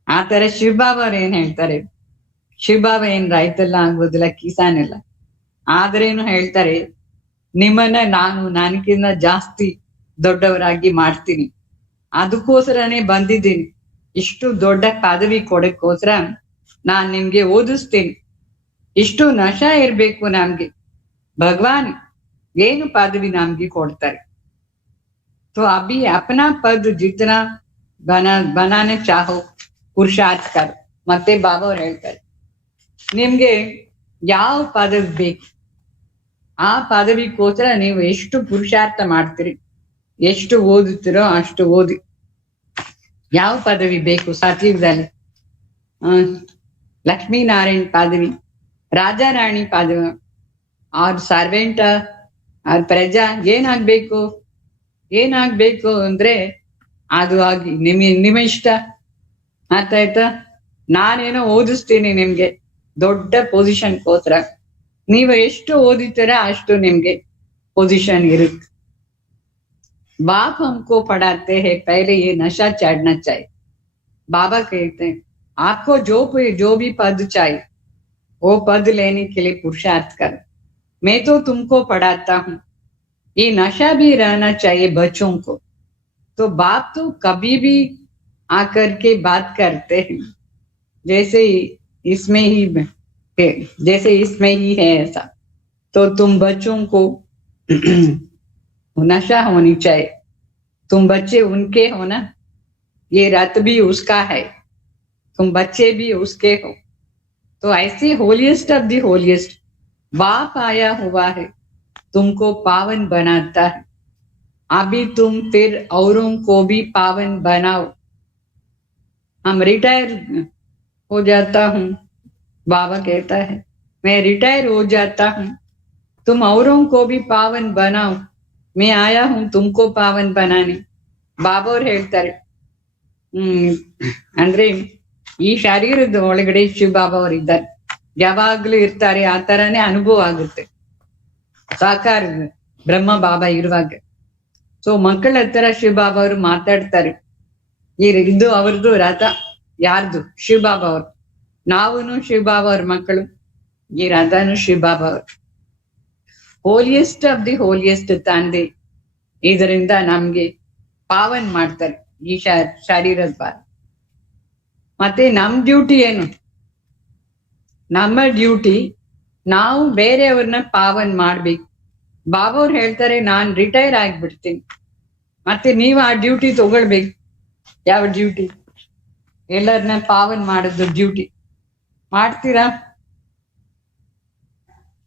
ಆ ತರ ಶಿವಬಾಬಾ ಅವ್ರು ಏನ್ ಹೇಳ್ತಾರೆ, ಶಿವಬಾಬಾ ಏನ್ ರೈತೆಲ್ಲ ಆಗ್ಬೋದಿಲ್ಲ, ಕಿಸಾನ್ ಎಲ್ಲ. ಆದ್ರೇನು ಹೇಳ್ತಾರೆ, ನಿಮ್ಮನ್ನ ನಾನು ನನಗಿಂತ ಜಾಸ್ತಿ ದೊಡ್ಡವರಾಗಿ ಮಾಡ್ತೀನಿ, ಅದಕ್ಕೋಸ್ಕರನೇ ಬಂದಿದ್ದೀನಿ. ಇಷ್ಟು ದೊಡ್ಡ ಪದವಿ ಕೊಡಕ್ಕೋಸ್ಕರ ನಾನ್ ನಿಮ್ಗೆ ಓದಿಸ್ತೀನಿ. ಇಷ್ಟು ನಶ ಇರ್ಬೇಕು ನಮ್ಗೆ. ಭಗವಾನ್ ಏನು ಪದವಿ ನಮ್ಗೆ ಕೊಡ್ತಾರೆ. तो अभी अपना पद जितना बनाने चाहो पुरुषार्थ कर. ಮತ್ತೆ ಬಾಬಾ ಅವ್ರು ಹೇಳ್ತಾರೆ, ನಿಮ್ಗೆ ಯಾವ ಪದವಿ ಬೇಕು, ಆ ಪದವಿಗೋಸ್ಕರ ನೀವು ಎಷ್ಟು ಪುರುಷಾರ್ಥ ಮಾಡ್ತೀರಿ, ಎಷ್ಟು ಓದುತ್ತೀರೋ ಅಷ್ಟು ಓದಿ. ಯಾವ ಪದವಿ ಬೇಕು ಸತ್ಯುಗದಲ್ಲಿ? ಲಕ್ಷ್ಮೀನಾರಾಯಣ ಪದವಿ, ರಾಜಾ ರಾಣಿ ಪದವಿ, ಅವ್ರ ಸರ್ವೆಂಟ್, ಅವ್ರ ಪ್ರಜಾ ಏನಾಗ್ಬೇಕು ಅಂದ್ರೆ ಅದು ಆಗಿ ನಿಮ್ಮ ಇಷ್ಟ. ಅರ್ಥ ಆಯ್ತಾ? ನಾನೇನೋ ಓದಿಸ್ತೀನಿ ನಿಮ್ಗೆ ದೊಡ್ಡ ಪೊಸಿಷನ್ಗೋಸ್ಕರ. ನೀವು ಎಷ್ಟು ಓದಿತೀರ ಅಷ್ಟು ನಿಮ್ಗೆ ಪೊಸಿಷನ್ ಇರುತ್ತೆ. बाप हमको पढ़ाते हैं, पहले ये नशा चढ़ना चाहिए. बाबा कहते हैं, आपको जो भी पद चाहिए वो पद लेने के लिए पुरुषार्थ करो. मैं तो तुमको पढ़ाता हूँ, ये नशा भी रहना चाहिए बच्चों को. तो बाप तो कभी भी आकर के बात करते हैं, जैसे इसमें ही जैसे इसमें ही है ऐसा। तो तुम बच्चों को नशा होनी चाहिए, तुम बच्चे उनके हो ना, ये रथ भी उसका है, तुम बच्चे भी उसके हो। तो ऐसे होलिएस्ट ऑफ दी होलिएस्ट बाप आया हुआ है, तुमको पावन बनाता है। अभी तुम फिर औरों को भी पावन बनाओ। हम रिटायर हो जाता हूँ, बाबा कहता है मैं रिटायर हो जाता हूँ, तुम औरों को भी पावन बनाओ, मैं आया हूँ तुमको पावन बनाने। ಬಾಬಾವ್ರು ಹೇಳ್ತಾರೆ ಅಂದ್ರೆ ಈ ಶರೀರದ ಒಳಗಡೆ ಶಿವ ಬಾಬಾ ಅವರು ಇದ್ದಾರೆ, ಯಾವಾಗ್ಲೂ ಇರ್ತಾರೆ, ಆ ತರಾನೇ ಅನುಭವ ಆಗುತ್ತೆ ಸಾಕಾರ ಬ್ರಹ್ಮ ಬಾಬಾ ಇರುವಾಗ. ಸೊ ಮಕ್ಕಳ ಹತ್ರ ಶಿವ ಬಾಬಾ ಅವರು ಮಾತಾಡ್ತಾರೆ, ಇದು ಅವ್ರದ್ದು ರಥ. ಯಾರ್ದು? ಶಿವ ಬಾಬಾ ಅವರು. ನಾವುನು ಶಿವ ಬಾಬಾ ಅವ್ರ ಮಕ್ಕಳು, ಈ ರಥನು ಶಿವ ಬಾಬಾ ಅವರು. ಹೋಲಿಯೆಸ್ಟ್ ಆಫ್ ದಿ ಹೋಲಿಯೆಸ್ಟ್ ತಂದೆ ಇದರಿಂದ ನಮ್ಗೆ ಪಾವನ್ ಮಾಡ್ತಾರೆ ಈ ಶರೀರದ ಭಾರ. ಮತ್ತೆ ನಮ್ ಡ್ಯೂಟಿ ಏನು? ನಮ್ಮ ಡ್ಯೂಟಿ ನಾವು ಬೇರೆಯವ್ರನ್ನ ಪಾವನ್ ಮಾಡ್ಬೇಕು. ಬಾಬಾ ಅವ್ರು ಹೇಳ್ತಾರೆ ನಾನ್ ರಿಟೈರ್ ಆಗ್ಬಿಡ್ತೀನಿ, ಮತ್ತೆ ನೀವು ಆ ಡ್ಯೂಟಿ ತಗೊಳ್ಬೇಕು. ಯಾವ ಡ್ಯೂಟಿ? ಎಲ್ಲರನ್ನ ಪಾವನ್ ಮಾಡೋದು ಡ್ಯೂಟಿ ಮಾಡ್ತೀರಾ?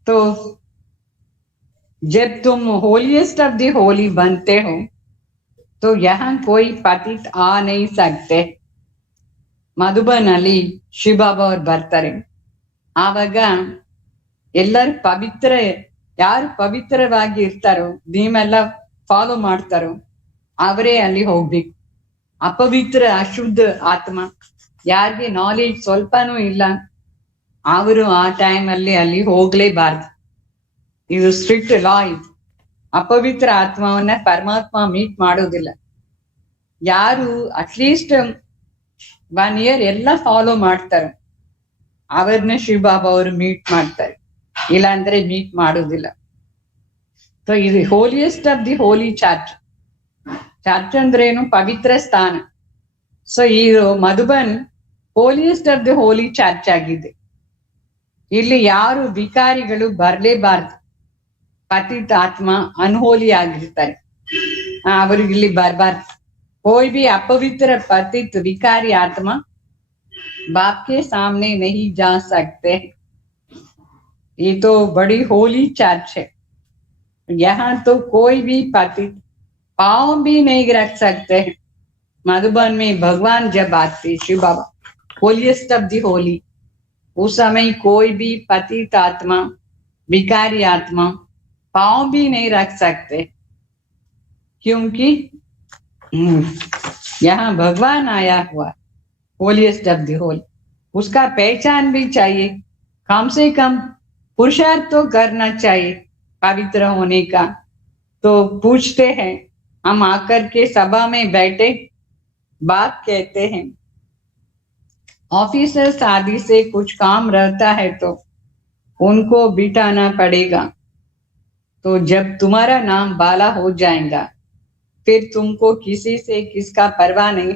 तो जब तुम होलिएस्ट ऑफ दी होली बनते हो तो यहाँ कोई पतित आ नहीं सकते. ಮಧುಬನ್ ಅಲ್ಲಿ ಶಿವಬಾಬಾ ಅವ್ರು ಬರ್ತಾರೆ, ಆವಾಗ ಎಲ್ಲರೂ ಪವಿತ್ರ, ಯಾರು ಪವಿತ್ರವಾಗಿ ಇರ್ತಾರೋ, ನೀವೆಲ್ಲ ಫಾಲೋ ಮಾಡ್ತಾರೋ ಅವರೇ ಅಲ್ಲಿ ಹೋಗ್ಬೇಕು. ಅಪವಿತ್ರ ಅಶುದ್ಧ ಆತ್ಮ, ಯಾರಿಗೆ ನಾಲೆಜ್ ಸ್ವಲ್ಪನೂ ಇಲ್ಲ, ಅವರು ಆ ಟೈಮ್ ಅಲ್ಲಿ ಹೋಗ್ಲೇಬಾರ್ದು. ಇದು ಸ್ಟ್ರಿಕ್ಟ್ ಲಾ. ಇದು ಅಪವಿತ್ರ ಆತ್ಮವನ್ನ ಪರಮಾತ್ಮ ಮೀಟ್ ಮಾಡೋದಿಲ್ಲ. ಯಾರು ಅಟ್ಲೀಸ್ಟ್ 1 year ಎಲ್ಲ ಫಾಲೋ ಮಾಡ್ತಾರ ಅವ್ರನ್ನ ಶಿವ ಬಾಬಾ ಅವರು ಮೀಟ್ ಮಾಡ್ತಾರೆ, ಇಲ್ಲ ಅಂದ್ರೆ ಮೀಟ್ ಮಾಡೋದಿಲ್ಲ. ಸೊ ಇದು holiest of the holy church. Church ಅಂದ್ರೆ ಏನು? ಪವಿತ್ರ ಸ್ಥಾನ. ಸೊ ಇದು Madhuban holiest of the holy church ಆಗಿದೆ. ಇಲ್ಲಿ ಯಾರು ವಿಕಾರಿಗಳು ಬರ್ಲೇಬಾರ್ದು. ಪತಿತ ಆತ್ಮ ಅನ್ಹೋಲಿ ಆಗಿರ್ತಾರೆ, ಅವ್ರಿಗೆ ಇಲ್ಲಿ ಬರ್ಬಾರ್ದು. कोई भी अपवित्र पतित विकारी आत्मा बाप के सामने नहीं जा सकते. ये तो बड़ी होली चर्च है, यहाँ तो कोई भी पतित पाँव भी नहीं रख सकते हैं. मधुबन में भगवान जब आते, शिव बाबा होलिएस्ट ऑफ दी होली, उस समय कोई भी पतित आत्मा विकारी आत्मा पाँव भी नहीं रख सकते, क्योंकि यहाँ भगवान आया हुआ होलिएस्ट ऑफ दी होली. उसका पहचान भी चाहिए, कम से कम पुरुषार्थ तो करना चाहिए पवित्र होने का. तो पूछते हैं, हम आकर के सभा में बैठे बात कहते हैं, ऑफिसर्स आदि से कुछ काम रहता है तो उनको बिठाना पड़ेगा. तो जब तुम्हारा नाम बाला हो जाएगा फिर तुमको किसी से किसका परवाह नहीं.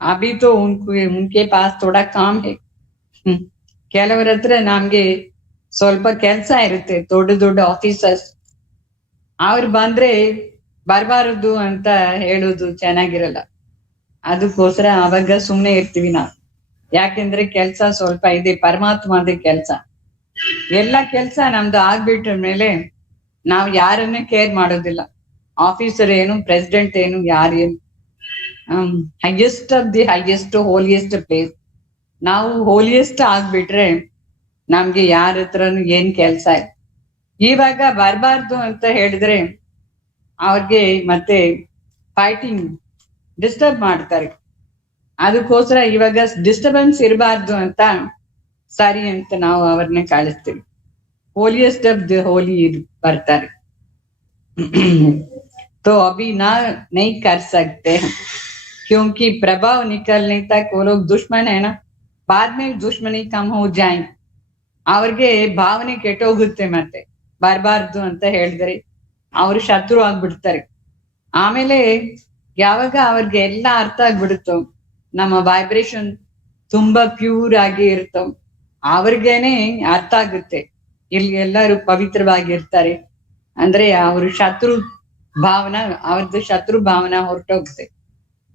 अभी तो उनके पास थोड़ा काम है. ಕೆಲವರ ಹತ್ರ ನಮ್ಗೆ ಸ್ವಲ್ಪ ಕೆಲಸ ಇರುತ್ತೆ, ದೊಡ್ಡ ದೊಡ್ಡ ಆಫೀಸರ್ಸ್. ಅವ್ರು ಬಂದ್ರೆ ಬರಬಾರದು ಅಂತ ಹೇಳುದು ಚೆನ್ನಾಗಿರಲ್ಲ. ಅದಕ್ಕೋಸ್ಕರ ಅವಾಗ ಸುಮ್ನೆ ಇರ್ತೀವಿ ನಾವು. ಯಾಕೆಂದ್ರೆ ಕೆಲ್ಸ ಸ್ವಲ್ಪ ಇದೆ, ಪರಮಾತ್ಮದ ಕೆಲ್ಸ. ಎಲ್ಲ ಕೆಲ್ಸ ನಮ್ದು ಆಗ್ಬಿಟ್ರ ಮೇಲೆ ನಾವು ಯಾರನ್ನ ಕೇರ್ ಮಾಡೋದಿಲ್ಲ. ಆಫೀಸರ್ ಏನು, ಪ್ರೆಸಿಡೆಂಟ್ ಏನು, ಯಾರೇನು, highest of the highest holiest place. ನಾವು ಹೋಲಿಯೆಸ್ಟ್ ಆಗ್ಬಿಟ್ರೆ ನಮ್ಗೆ ಯಾರ ಹತ್ರನು ಏನ್ ಕೆಲ್ಸ ಇಲ್ಲ. ಇವಾಗ ಬರಬಾರ್ದು ಅಂತ ಹೇಳಿದ್ರೆ ಅವ್ರಿಗೆ ಮತ್ತೆ ಫೈಟಿಂಗ್ ಡಿಸ್ಟರ್ಬ್ ಮಾಡ್ತಾರೆ. ಅದಕ್ಕೋಸ್ಕರ ಇವಾಗ ಡಿಸ್ಟರ್ಬೆನ್ಸ್ ಇರಬಾರ್ದು ಅಂತ ಸರಿ ಅಂತ ನಾವು ಅವ್ರನ್ನ ಕಳಿಸ್ತೀವಿ. ಹೋಲಿಯೆಸ್ಟ್ ಆಫ್ ದಿ ಹೋಲಿ ಬರ್ತಾರೆ. तो अभी ना नहीं कर सकते हैं, क्योंकि प्रभाव निकलने तक वो लोग दुश्मन है ना. बाद में दुश्मनी कम हो जाएंगे. ಅವ್ರಿಗೆ ಭಾವನೆ ಕೆಟ್ಟೋಗುತ್ತೆ, ಮತ್ತೆ ಬರಬಾರ್ದು ಅಂತ ಹೇಳಿದ್ರೆ ಅವ್ರು ಶತ್ರು ಆಗ್ಬಿಡ್ತಾರೆ. ಆಮೇಲೆ ಯಾವಾಗ ಅವ್ರಿಗೆ ಎಲ್ಲ ಅರ್ಥ ಆಗ್ಬಿಡುತ್ತೋ, ನಮ್ಮ ವೈಬ್ರೇಷನ್ ತುಂಬಾ ಪ್ಯೂರ್ ಆಗಿ ಇರುತ್ತೋ, ಅವ್ರಿಗೇನೆ ಅರ್ಥ ಆಗುತ್ತೆ ಇಲ್ಲಿ ಎಲ್ಲರೂ ಪವಿತ್ರವಾಗಿರ್ತಾರೆ ಅಂದ್ರೆ ಅವ್ರ ಶತ್ರು ಭಾವನಾ ಹೊರಟೋಗುತ್ತೆ.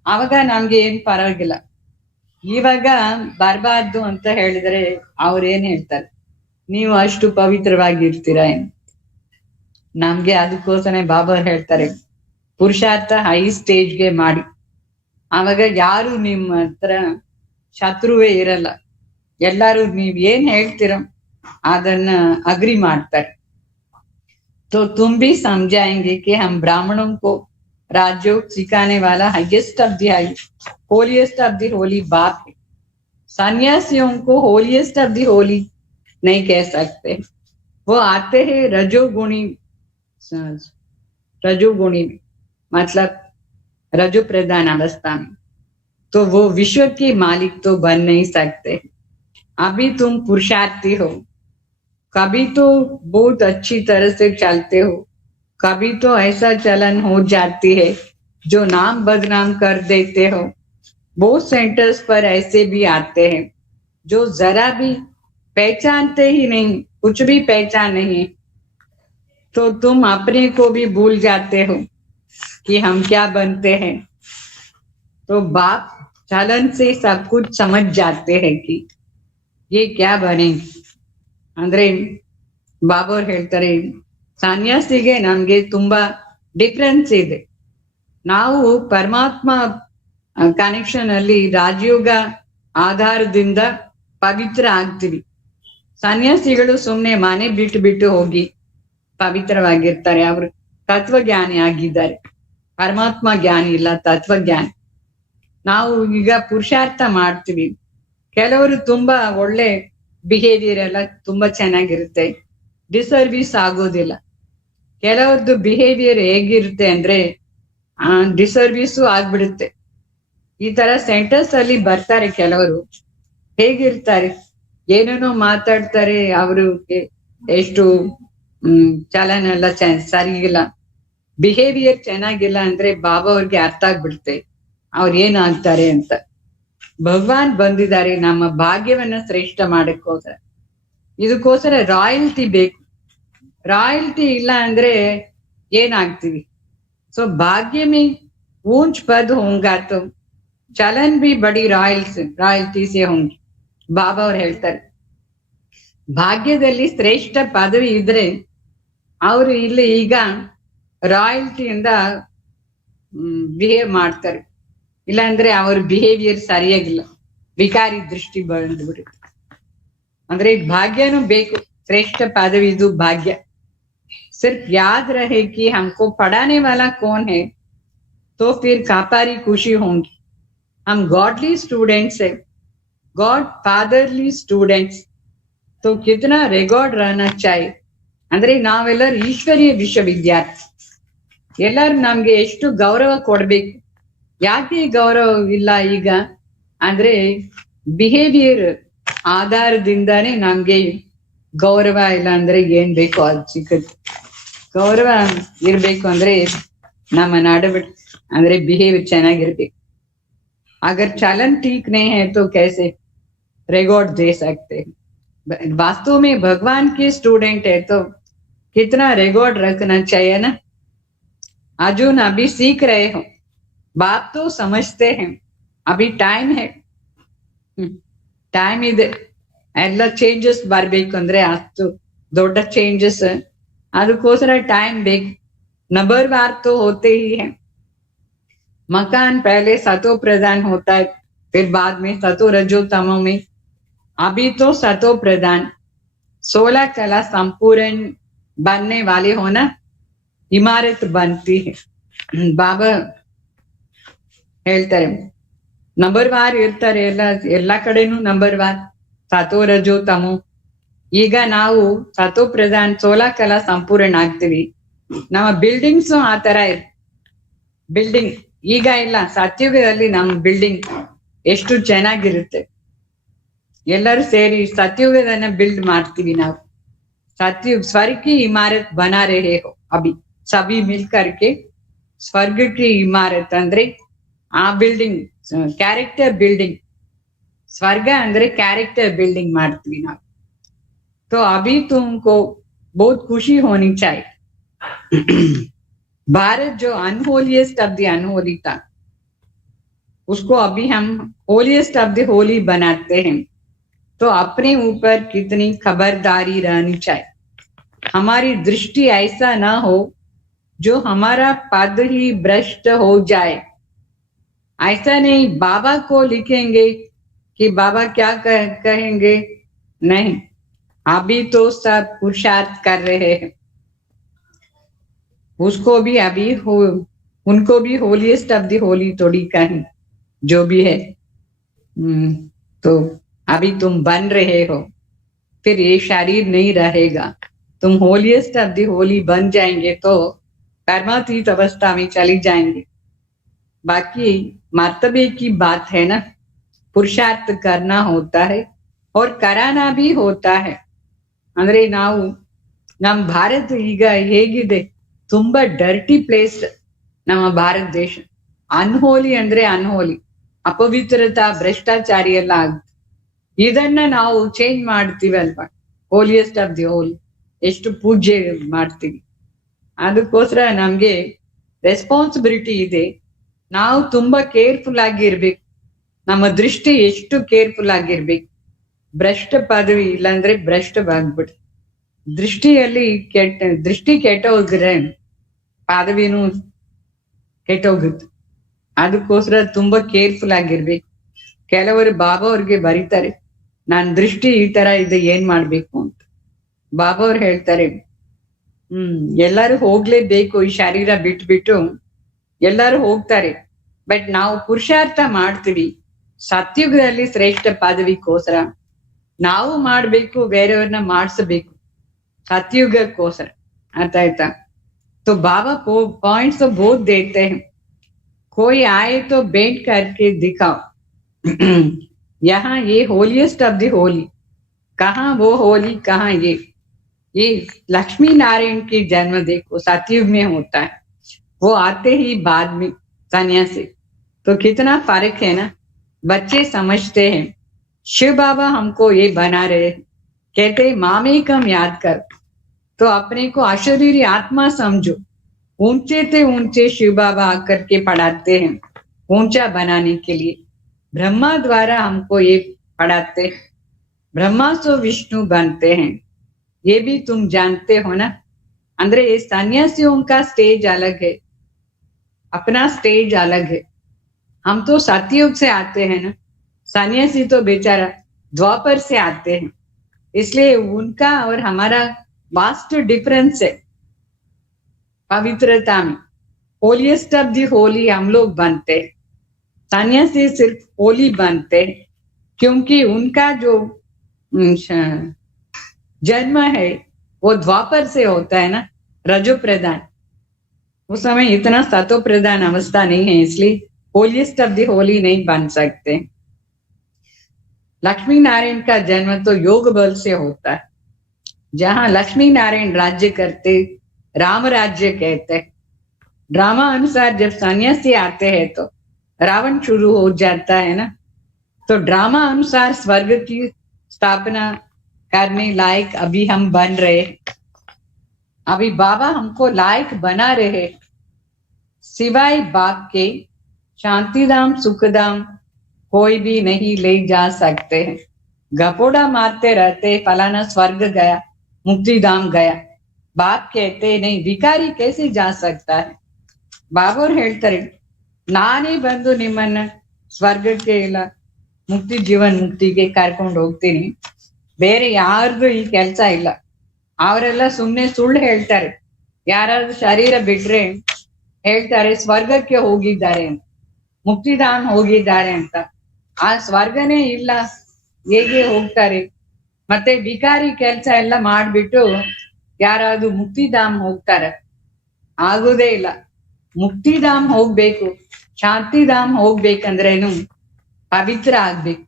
ಆವಾಗ ನಮ್ಗೆ ಏನ್ ಪರವಾಗಿಲ್ಲ. ಇವಾಗ ಬರ್ಬಾರ್ದು ಅಂತ ಹೇಳಿದ್ರೆ ಅವ್ರ ಏನ್ ಹೇಳ್ತಾರೆ, ನೀವು ಅಷ್ಟು ಪವಿತ್ರವಾಗಿರ್ತೀರಾ ಏನ್? ನಮ್ಗೆ ಅದಕ್ಕೋಸ್ಕರ ಬಾಬಾ ಹೇಳ್ತಾರೆ, ಪುರುಷಾರ್ಥ ಹೈ ಸ್ಟೇಜ್ಗೆ ಮಾಡಿ, ಆವಾಗ ಯಾರು ನಿಮ್ಮ ಹತ್ರ ಶತ್ರುವೇ ಇರಲ್ಲ. ಎಲ್ಲಾರು ನೀವ್ ಏನ್ ಹೇಳ್ತೀರ ಅದನ್ನ ಅಗ್ರಿ ಮಾಡ್ತಾರೆ. तो तुम भी समझाएंगे कि हम ब्राह्मणों को राजयोग सिखाने वाला highest of the high, holiest of the Holi बाप है। सन्यासियों को होलीएस्ट ऑफ द होली नहीं कह सकते। वो आते हैं रजोगुणी में, मतलब रजो प्रधान अवस्था में, तो वो विश्व के मालिक तो बन नहीं सकते। अभी तुम पुरुषार्थी हो, कभी तो बहुत अच्छी तरह से चलते हो, कभी तो ऐसा चलन हो जाती है जो नाम बदनाम कर देते हो। बहुत सेंटर्स पर ऐसे भी आते हैं जो जरा भी पहचानते ही नहीं, कुछ भी पहचान नहीं, तो तुम अपने को भी भूल जाते हो कि हम क्या बनते हैं। तो बाप चलन से सब कुछ समझ जाते हैं कि ये क्या बनेंगे। ಅಂದ್ರೆ ಬಾಬಾ ಅವ್ರು ಹೇಳ್ತಾರೆ, ಸನ್ಯಾಸಿಗೆ ನಮ್ಗೆ ತುಂಬಾ ಡಿಫ್ರೆನ್ಸ್ ಇದೆ. ನಾವು ಪರಮಾತ್ಮ ಕನೆಕ್ಷನ್ ಅಲ್ಲಿ ರಾಜಯೋಗ ಆಧಾರದಿಂದ ಪವಿತ್ರ ಆಗ್ತೀವಿ. ಸನ್ಯಾಸಿಗಳು ಸುಮ್ನೆ ಮನೆ ಬಿಟ್ಟು ಹೋಗಿ ಪವಿತ್ರವಾಗಿರ್ತಾರೆ, ಅವರು ತತ್ವಜ್ಞಾನಿ ಆಗಿದ್ದಾರೆ. ಪರಮಾತ್ಮ ಜ್ಞಾನಿ ಇಲ್ಲ, ತತ್ವಜ್ಞಾನಿ. ನಾವು ಈಗ ಪುರುಷಾರ್ಥ ಮಾಡ್ತೀವಿ. ಕೆಲವರು ತುಂಬಾ ಒಳ್ಳೆ ಬಿಹೇವಿಯರ್ ಎಲ್ಲ ತುಂಬಾ ಚೆನ್ನಾಗಿರುತ್ತೆ, ಡಿಸರ್ವಿಸ್ ಆಗೋದಿಲ್ಲ. ಕೆಲವ್ರದ್ದು ಬಿಹೇವಿಯರ್ ಹೇಗಿರುತ್ತೆ ಅಂದ್ರೆ ಡಿಸರ್ವಿಸು ಆಗ್ಬಿಡುತ್ತೆ. ಈ ತರ ಸೆಂಟರ್ಸ್ ಅಲ್ಲಿ ಬರ್ತಾರೆ ಕೆಲವರು, ಹೇಗಿರ್ತಾರೆ, ಏನೇನೋ ಮಾತಾಡ್ತಾರೆ, ಅವರು ಎಷ್ಟು ಚಲನ ಎಲ್ಲ ಸರಿಗಿಲ್ಲ, ಬಿಹೇವಿಯರ್ ಚೆನ್ನಾಗಿಲ್ಲ ಅಂದ್ರೆ ಬಾಬಾ ಅವ್ರಿಗೆ ಅರ್ಥ ಆಗ್ಬಿಡುತ್ತೆ ಅವ್ರು ಏನಾಗ್ತಾರೆ ಅಂತ. ಭಗವಾನ್ ಬಂದಿದ್ದಾರೆ ನಮ್ಮ ಭಾಗ್ಯವನ್ನ ಶ್ರೇಷ್ಠ ಮಾಡಕ್ಕೋಸ್ಕರ. ಇದಕ್ಕೋಸ್ಕರ ರಾಯಲ್ಟಿ ಬೇಕು. ರಾಯಲ್ಟಿ ಇಲ್ಲ ಅಂದ್ರೆ ಏನಾಗ್ತೀವಿ? ಸೊ ಭಾಗ್ಯ ಮೇ ऊंच पद होगा तो चलन भी बड़ी ರಾಯಲ್ಟಿ ಸೇ ಹೋಂಗಿ. ಬಾಬಾ ಅವ್ರು ಹೇಳ್ತಾರೆ, ಭಾಗ್ಯದಲ್ಲಿ ಶ್ರೇಷ್ಠ ಪದವಿ ಇದ್ರೆ ಅವರು ಇಲ್ಲಿ ಈಗ ರಾಯಲ್ಟಿಯಿಂದ ಬಿಹೇವ್ ಮಾಡ್ತಾರೆ. ಇಲ್ಲಾಂದ್ರೆ ಅವ್ರ ಬಿಹೇವಿಯರ್ ಸರಿಯಾಗಿಲ್ಲ, ವಿಕಾರಿ ದೃಷ್ಟಿ ಬಂದ್ಬಿಡುತ್ತೆ. ಅಂದ್ರೆ ಭಾಗ್ಯನೂ ಬೇಕು, ಶ್ರೇಷ್ಠ ಪದವಿದು ಭಾಗ್ಯ. सिर्फ याद रहे कि हमको पढ़ाने वाला कौन है, तो फिर कापारी खुशी होंगी. हम गॉडली स्टूडेंट्स है, गॉड फादरली स्टूडेंट्स, तो कितना रिकॉर्ड रहना चाहिए. ಅಂದ್ರೆ ನಾವೆಲ್ಲರೂ ಈಶ್ವರೀಯ ವಿಶ್ವವಿದ್ಯಾರ್ಥಿ, ಎಲ್ಲರೂ ನಮ್ಗೆ ಎಷ್ಟು ಗೌರವ ಕೊಡ್ಬೇಕು. ಯಾಕೆ ಗೌರವ ಇಲ್ಲ ಈಗ ಅಂದ್ರೆ ಬಿಹೇವಿಯರ್ ಆಧಾರದಿಂದಾನೇ ನಮ್ಗೆ ಗೌರವ. ಇಲ್ಲ ಅಂದ್ರೆ ಏನ್ ಬೇಕೋ ಅದು ಸಿಕ್ಕುತ್ತೆ. ಗೌರವ ಇರ್ಬೇಕು ಅಂದ್ರೆ ನಮ್ಮ ನಡವಳಿಕೆ ಅಂದ್ರೆ ಬಿಹೇವಿಯರ್ ಚೆನ್ನಾಗಿರ್ಬೇಕು. अगर चलन ठीक नहीं है तो कैसे रिकॉर्ड दे सकते हैं? वास्तव में भगवान के स्टूडेंट है तो कितना रिकॉर्ड रखना चाहिए ना. अर्जुन अभी सीख रहे हो, बात तो समझते हैं, अभी टाइम है. टाइम ಇದೆ, ಎಲ್ಲ ಚೇಂಜಸ್ ಬರ್ಬೇಕು ಅಂದ್ರೆ ಅಷ್ಟು ದೊಡ್ಡ ಚೇಂಜಸ್, ಅದಕ್ಕೋಸ್ಕರ टाइम ಬೇಕು. नंबरवार तो होते ही है. मकान पहले सतो प्रधान होता है, फिर बाद में सतो रजो तमो में. अभी तो सतो प्रधान 16 कला संपूर्ण बनने वाले होना इमारत बनती है. बाबा ಹೇಳ್ತಾರೆ, ನಂಬರ್ ವಾರ್ ಇರ್ತಾರೆ, ಎಲ್ಲಾ ಕಡೆನೂ ನಂಬರ್ ವಾರ್, ಸತೋ ರಜೋ ತಮೋ. ಈಗ ನಾವು ಸತೋ ಪ್ರಧಾನ್ 16 ಕಲಾ ಸಂಪೂರ್ಣ ಆಗ್ತೀವಿ. ನಮ್ಮ ಬಿಲ್ಡಿಂಗ್ಸ್ ಆ ತರ ಬಿಲ್ಡಿಂಗ್ ಈಗ ಇಲ್ಲ, ಸತ್ಯುಗದಲ್ಲಿ ನಮ್ಮ ಬಿಲ್ಡಿಂಗ್ ಎಷ್ಟು ಚೆನ್ನಾಗಿರುತ್ತೆ. ಎಲ್ಲರೂ ಸೇರಿ ಸತ್ಯುಗದನ್ನ ಬಿಲ್ಡ್ ಮಾಡ್ತೀವಿ ನಾವು. सतयुग स्वर्ग की इमारत बना रहे हो अभी सभी मिल करके ಸ್ವರ್ಗಕ್ಕೆ ಇಮಾರತ್ ಅಂದ್ರೆ ಆ ಬಿಲ್ಡಿಂಗ್, ಕ್ಯಾರೆಕ್ಟರ್ ಬಿಲ್ಡಿಂಗ್. ಸ್ವರ್ಗ ಅಂದ್ರೆ ಕ್ಯಾರೆಕ್ಟರ್ बिल्डिंग ಮಾಡ್ತೀವಿ ನಾವು. तो अभी तुमको बहुत खुशी होनी चाहिए. भारत जो अनहोलीएस्ट ऑफ द अनहोली था, उसको अभी हम होलीएस्ट ऑफ द होली बनाते हैं. तो अपने ऊपर कितनी खबरदारी रहनी चाहिए. हमारी दृष्टि ऐसा ना हो जो हमारा पद ही भ्रष्ट हो जाए. ऐसा नहीं बाबा को लिखेंगे कि बाबा क्या कहेंगे. नहीं, अभी तो सब पुरुषार्थ कर रहे हैं. उसको भी अभी हो, उनको भी होलीएस्ट ऑफ द होली थोड़ी कहें जो भी है. तो अभी तुम बन रहे हो, फिर ये शरीर नहीं रहेगा. तुम होलीएस्ट ऑफ द होली बन जाएंगे तो परमातीत अवस्था में चली जाएंगे. बाकी मर्तबे की बात है ना, पुरुषार्थ करना होता है और कराना भी होता है. ಅಂದ್ರೆ ನಾವು ನಮ್ಮ ಭಾರತ ಈಗ ಹೇಗಿದೆ, ತುಂಬಾ ಡರ್ಟಿ ಪ್ಲೇಸ್ ನಮ್ಮ ಭಾರತ ದೇಶ. ಅನ್ಹೋಲಿ ಅಂದ್ರೆ ಅನ್ಹೋಲಿ, ಅಪವಿತ್ರತಾ, ಭ್ರಷ್ಟಾಚಾರಿ ಎಲ್ಲ ಆಗುತ್ತೆ. ಇದನ್ನ ನಾವು ಚೇಂಜ್ ಮಾಡ್ತೀವಲ್ವಾ, ಹೋಲಿಯೆಸ್ಟ್ ಆಫ್ ದಿ ಹೋಲಿ, ಎಷ್ಟು ಪೂಜೆ ಮಾಡ್ತೀವಿ. ಅದಕ್ಕೋಸ್ಕರ ನಮ್ಗೆ ರೆಸ್ಪಾನ್ಸಿಬಿಲಿಟಿ ಇದೆ. ನಾವು ತುಂಬಾ ಕೇರ್ಫುಲ್ ಆಗಿರ್ಬೇಕು. ನಮ್ಮ ದೃಷ್ಟಿ ಎಷ್ಟು ಕೇರ್ಫುಲ್ ಆಗಿರ್ಬೇಕು. ಭ್ರಷ್ಟ ಪದವಿ ಇಲ್ಲಾಂದ್ರೆ ಭ್ರಷ್ಟವಾಗ್ಬಿಟ್ಟು, ದೃಷ್ಟಿಯಲ್ಲಿ ದೃಷ್ಟಿ ಕೆಟ್ಟೋಗ್ರೆ ಪದವಿನೂ ಕೆಟ್ಟೋಗುತ್ತೆ. ಅದಕ್ಕೋಸ್ಕರ ತುಂಬಾ ಕೇರ್ಫುಲ್ ಆಗಿರ್ಬೇಕು. ಕೆಲವರು ಬಾಬಾ ಅವ್ರಿಗೆ ಬರೀತಾರೆ, ನಾನ್ ದೃಷ್ಟಿ ಈ ತರ ಇದೆ, ಏನ್ ಮಾಡ್ಬೇಕು ಅಂತ. ಬಾಬಾ ಅವ್ರು ಹೇಳ್ತಾರೆ, ಎಲ್ಲರೂ ಹೋಗ್ಲೇಬೇಕು, ಈ ಶರೀರ ಬಿಟ್ಬಿಟ್ಟು ಎಲ್ಲರೂ ಹೋಗ್ತಾರೆ. ಬಟ್ ನಾವು ಪುರುಷಾರ್ಥ ಮಾಡ್ತೀವಿ ಸತ್ಯುಗದಲ್ಲಿ ಶ್ರೇಷ್ಠ ಪದವಿಗೋಸ್ಕರ. ನಾವು ಮಾಡ್ಬೇಕು, ಬೇರೆಯವ್ರನ್ನ ಮಾಡಿಸಬೇಕು सतयुगक्कोस्कर. आता है तो बाबा को पॉइंट्स तो बहुत देते हैं. कोई आए तो बेट करके दिखाओ. यहाँ ये होलीएस्ट ऑफ द होली, कहाँ वो होली, कहाँ ये लक्ष्मी नारायण की जन्म देखो सतयुग में होता है, वो आते ही बाद में सन्यासी. तो कितना फर्क है ना. बच्चे समझते हैं शिव बाबा हमको ये बना रहे, कहते मामेकम याद कर. तो अपने को अशरीरी आत्मा समझो. ऊंचे से ऊंचे शिव बाबा आकर के पढ़ाते हैं ऊंचा बनाने के लिए. ब्रह्मा द्वारा हमको ये पढ़ाते हैं. ब्रह्मा से विष्णु बनते हैं, ये भी तुम जानते हो ना. अंदर ये सन्यासियों का स्टेज अलग है, अपना स्टेज अलग है. हम तो सतयुग से आते हैं ना, सन्यासी तो बेचारा द्वापर से आते हैं. इसलिए उनका और हमारा वास्ट डिफरेंस है पवित्रता में. होलीएस्ट ऑफ दी होली हम लोग बनते हैं, सन्यासी सिर्फ होली बनते हैं, क्योंकि उनका जो जन्म है वो द्वापर से होता है ना, रजो प्रधान. उस समय इतना सतो प्रधान अवस्था नहीं है, इसलिए होलीएस्ट ऑफ दी होली नहीं बन सकते. लक्ष्मी नारायण का जन्म तो योग बल से होता है. जहां लक्ष्मी नारायण राज्य करते, राम राज्य कहते हैं. ड्रामा अनुसार जब सन्यासी आते हैं तो रावण शुरू हो जाता है ना. तो ड्रामा अनुसार स्वर्ग की स्थापना करने लायक अभी हम बन रहे. अभी बाबा हमको लायक बना रहे. सिवाय बाप के शांतिधाम सुखधाम कोई भी नहीं ले जा सकते हैं. गपोड़ा मारते रहते फलाना स्वर्ग गया, मुक्ति धाम गया. बाप कहते नहीं, भिखारी कैसे जा सकता है. बाबा ಹೇಳ್ತಾರೆ, ನಾನೇ ಬಂದು ನಿಮ್ಮನ್ನ ಸ್ವರ್ಗಕ್ಕೆ ಇಲ್ಲ ಮುಕ್ತಿ ಜೀವನ್ ಮುಕ್ತಿಗೆ ಕರ್ಕೊಂಡು ಹೋಗ್ತೀನಿ, ಬೇರೆ ಯಾರ್ದು ಈ ಕೆಲಸ ಇಲ್ಲ. ಅವರೆಲ್ಲ ಸುಮ್ನೆ ಸುಳ್ಳು ಹೇಳ್ತಾರೆ. ಯಾರಾದ್ರೂ ಶರೀರ ಬಿಟ್ರೆ ಹೇಳ್ತಾರೆ ಸ್ವರ್ಗಕ್ಕೆ ಹೋಗಿದ್ದಾರೆ ಅಂತ, ಮುಕ್ತಿಧಾಮ್ ಹೋಗಿದ್ದಾರೆ ಅಂತ. ಆ ಸ್ವರ್ಗನೇ ಇಲ್ಲ, ಹೇಗೆ ಹೋಗ್ತಾರೆ. ಮತ್ತೆ ಭಿಕಾರಿ ಕೆಲಸ ಎಲ್ಲ ಮಾಡ್ಬಿಟ್ಟು ಯಾರಾದ್ರೂ ಮುಕ್ತಿಧಾಮ್ ಹೋಗ್ತಾರೆ, ಆಗುದೇ ಇಲ್ಲ. ಮುಕ್ತಿಧಾಮ್ ಹೋಗ್ಬೇಕು, ಶಾಂತಿಧಾಮ್ ಹೋಗ್ಬೇಕಂದ್ರೇನು ಪವಿತ್ರ ಆಗ್ಬೇಕು.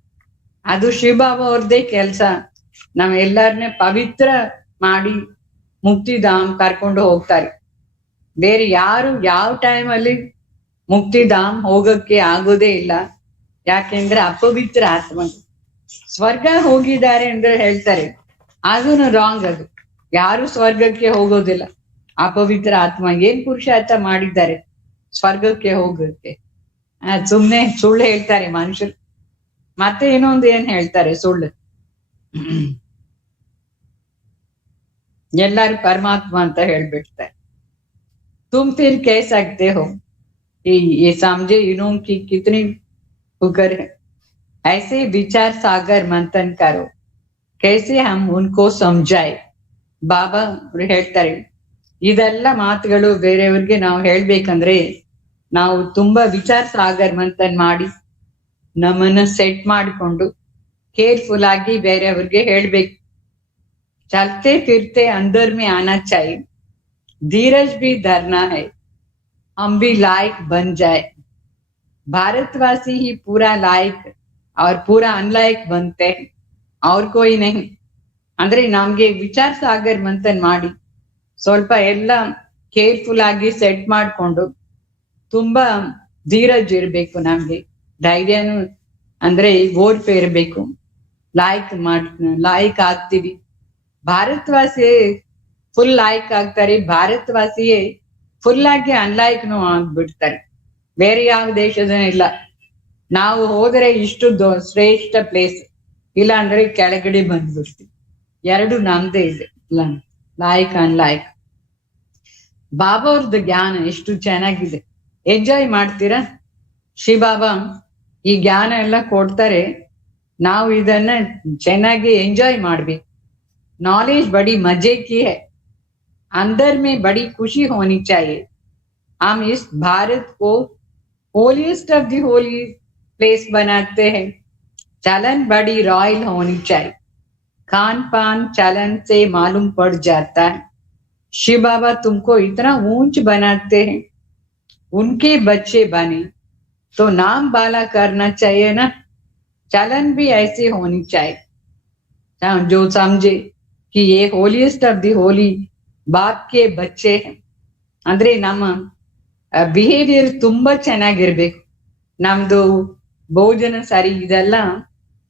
ಅದು ಶಿವಬಾಬಾ ಅವ್ರದ್ದೇ ಕೆಲಸ. ನಾವ್ ಎಲ್ಲರನ್ನೇ ಪವಿತ್ರ ಮಾಡಿ ಮುಕ್ತಿಧಾಮ್ ಕರ್ಕೊಂಡು ಹೋಗ್ತಾರೆ. ಬೇರೆ ಯಾರು ಯಾವ ಟೈಮಲ್ಲಿ ಮುಕ್ತಿಧಾಮ್ ಹೋಗಕ್ಕೆ ಆಗೋದೇ ಇಲ್ಲ. ಯಾಕೆಂದ್ರೆ ಅಪವಿತ್ರ ಆತ್ಮ. ಸ್ವರ್ಗ ಹೋಗಿದ್ದಾರೆ ಅಂದ್ರೆ ಹೇಳ್ತಾರೆ, ಅದನ್ನು ರಾಂಗ್. ಅದು ಯಾರು ಸ್ವರ್ಗಕ್ಕೆ ಹೋಗೋದಿಲ್ಲ. ಅಪವಿತ್ರ ಆತ್ಮ ಏನ್ ಪುರುಷಾರ್ಥ ಮಾಡಿದ್ದಾರೆ ಸ್ವರ್ಗಕ್ಕೆ ಹೋಗಕ್ಕೆ? ಸುಮ್ನೆ ಸುಳ್ಳು ಹೇಳ್ತಾರೆ ಮನುಷ್ಯರು. ಮತ್ತೆ ಇನ್ನೊಂದು ಏನ್ ಹೇಳ್ತಾರೆ ಸುಳ್ಳು, ಎಲ್ಲಾರು ಪರಮಾತ್ಮ ಅಂತ ಹೇಳ್ಬಿಡ್ತಾರೆ. तुम फिर कह सकते हो कि ये समझे इन्हों की कितनी पुकार है। ऐसे विचार सागर मंथन करो, कैसे हम उनको समझाए. ಬಾಬಾ ಅವ್ರು ಹೇಳ್ತಾರೆ, ಇದೆಲ್ಲ ಮಾತುಗಳು ಬೇರೆಯವ್ರಿಗೆ ನಾವು ಹೇಳ್ಬೇಕಂದ್ರೆ ನಾವು ತುಂಬಾ ವಿಚಾರ ಸಾಗರ್ ಮಂಥನ್ ಮಾಡಿ ನಮ್ಮನ್ನ ಸೆಟ್ ಮಾಡಿಕೊಂಡು ಕೇರ್ಫುಲ್ ಆಗಿ ಬೇರೆಯವ್ರಿಗೆ ಹೇಳ್ಬೇಕು. ಚಲ್ತೆ ಫಿರ್ತೆ ಅಂದರ್ ಮೇ ಆನಾ ಚಾಹಿಯೆ, धीरज भी धरना है, हम भी लायक बन जाए. भारतवासी ही पूरा लायक और पूरा अनलायक बनते हैं, और कोई नहीं. ಅಂದ್ರೆ ನಮ್ಗೆ ವಿಚಾರ ಸಾಗರ್ ಮಂಥನ್ ಮಾಡಿ ಸ್ವಲ್ಪ ಎಲ್ಲ ಕೇರ್ಫುಲ್ ಆಗಿ ಸೆಟ್ ಮಾಡ್ಕೊಂಡು ತುಂಬಾ ಧೀರಜ್ ಇರ್ಬೇಕು. ನಮ್ಗೆ ಧೈರ್ಯನು ಅಂದ್ರೆ ಓರ್ಪೆ ಇರ್ಬೇಕು. ಲಾಯಕ್ ಆಗ್ತೀವಿ. ಭಾರತವಾಸಿ ಫುಲ್ ಲಾಯಕ್ ಆಗ್ತಾರೆ, ಭಾರತವಾಸಿಯೇ ಫುಲ್ ಆಗಿ ಅನ್ಲಾಯಕ್ನು ಆಗ್ಬಿಡ್ತಾರೆ. ಬೇರೆ ಯಾವ ದೇಶದ ಇಲ್ಲ. ನಾವು ಹೋದರೆ ಇಷ್ಟು ಶ್ರೇಷ್ಠ ಪ್ಲೇಸ್, ಇಲ್ಲ ಅಂದ್ರೆ ಕೆಳಗಡೆ ಬಂದ್ಬಿಡ್ತೀವಿ. ಎರಡು ನಮ್ದೇ ಇದೆ, ಲಾಯಕ್ ಅನ್ಲಾಯಕ್. ಬಾಬಾ ಅವ್ರದ್ದು ಜ್ಞಾನ ಎಷ್ಟು ಚೆನ್ನಾಗಿದೆ, ಎಂಜಾಯ್ ಮಾಡ್ತೀರಾ? ಶಿವಬಾಬಾ ಈ ಜ್ಞಾನ ಎಲ್ಲ ಕೊಡ್ತಾರೆ, ನಾವು ಇದನ್ನ ಚೆನ್ನಾಗಿ ಎಂಜಾಯ್ ಮಾಡ್ಬೇಕು. नॉलेज बड़ी मजे की है, अंदर में बड़ी खुशी होनी चाहिए. हम इस भारत को holiest of the holy place बनाते हैं. चलन बड़ी रॉयल होनी चाहिए. खान पान चलन से मालूम पड़ जाता है. शिव बाबा तुमको इतना ऊंच बनाते हैं, उनके बच्चे बने तो नाम बाला करना चाहिए ना. चलन भी ऐसी होनी चाहिए. जो समझे कि ये होलीस्ट ऑफ दी होली बाप के बच्चे हैं ಅಂದ್ರೆ ನಮ್ಮ ಬಿಹೇವಿಯರ್ ತುಂಬಾ ಚೆನ್ನಾಗಿರ್ಬೇಕು. ನಮ್ದು ಭೋಜನ ಸರಿ, ಇದೆಲ್ಲ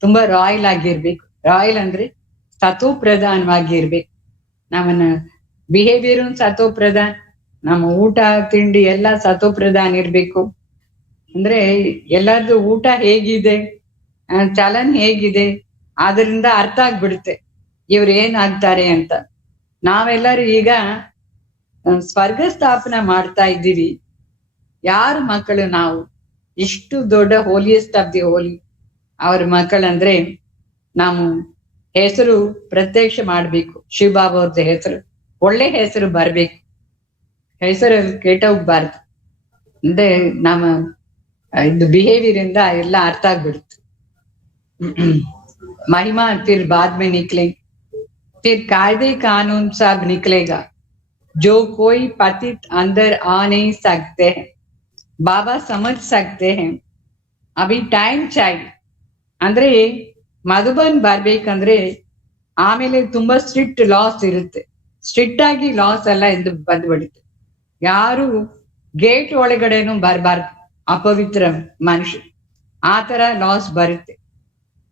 ತುಂಬಾ ರಾಯಲ್ ಆಗಿರ್ಬೇಕು. ರಾಯಲ್ ಅಂದ್ರೆ ಸತೋ ಪ್ರಧಾನವಾಗಿರ್ಬೇಕು. ನಮ್ಮನ್ನ ಬಿಹೇವಿಯರ್ ಸತೋ ಪ್ರಧಾನ್, ನಮ್ಮ ಊಟ ತಿಂಡಿ ಎಲ್ಲ ಸತೋ ಪ್ರಧಾನ್ ಇರ್ಬೇಕು. ಅಂದ್ರೆ ಎಲ್ಲಾರ್ದು ಊಟ ಹೇಗಿದೆ, ಚಲನ್ ಹೇಗಿದೆ, ಅದರಿಂದ ಅರ್ಥ ಆಗ್ಬಿಡುತ್ತೆ ಇವ್ರು ಏನಾಗ್ತಾರೆ ಅಂತ. ನಾವೆಲ್ಲರೂ ಈಗ ಸ್ವರ್ಗ ಸ್ಥಾಪನ ಮಾಡ್ತಾ ಇದ್ದೀವಿ. ಯಾರ ಮಕ್ಕಳು ನಾವು? ಇಷ್ಟು ದೊಡ್ಡ ಹೋಲಿಯೆಸ್ಟ್ ಆಫ್ ದಿ ಹೋಲಿ ಅವ್ರ ಮಕ್ಕಳಂದ್ರೆ ನಾವು ಹೆಸರು ಪ್ರತ್ಯಕ್ಷ ಮಾಡ್ಬೇಕು. ಶಿವಬಾಬಾ ಅವ್ರದ್ದು ಹೆಸರು, ಒಳ್ಳೆ ಹೆಸರು ಬರ್ಬೇಕು. ಹೆಸರು ಕೆಟ್ಟೋಗ್ಬಾರ್ದು. ಅಂದ್ರೆ ನಮ್ಮ ಇದು ಬಿಹೇವಿಯರ್ ಇಂದ ಎಲ್ಲ ಅರ್ಥ ಆಗ್ಬಿಡುತ್ತೆ. महिमा फिर बाद में निकले, फिर कायदे कानून सब निकलेगा. जो कोई पतित अंदर आ नहीं सकते हैं, बाबा समझ सकते हैं. अभी टाइम चाहिए. ಅಂದ್ರೆ ಮಧುಬನ್ ಬರ್ಬೇಕಂದ್ರೆ ಆಮೇಲೆ ತುಂಬಾ ಸ್ಟ್ರಿಕ್ಟ್ ಲಾಸ್ ಇರುತ್ತೆ. ಸ್ಟ್ರಿಕ್ಟ್ ಆಗಿ ಲಾಸ್ ಎಲ್ಲ ಎಂದು ಬಂದ್ಬಿಡುತ್ತೆ. ಯಾರು ಗೇಟ್ ಒಳಗಡೆನು ಬರ್ಬಾರ್ದು, ಅಪವಿತ್ರ ಮನುಷ್ಯ. ಆ ತರ ಲಾಸ್ ಬರುತ್ತೆ.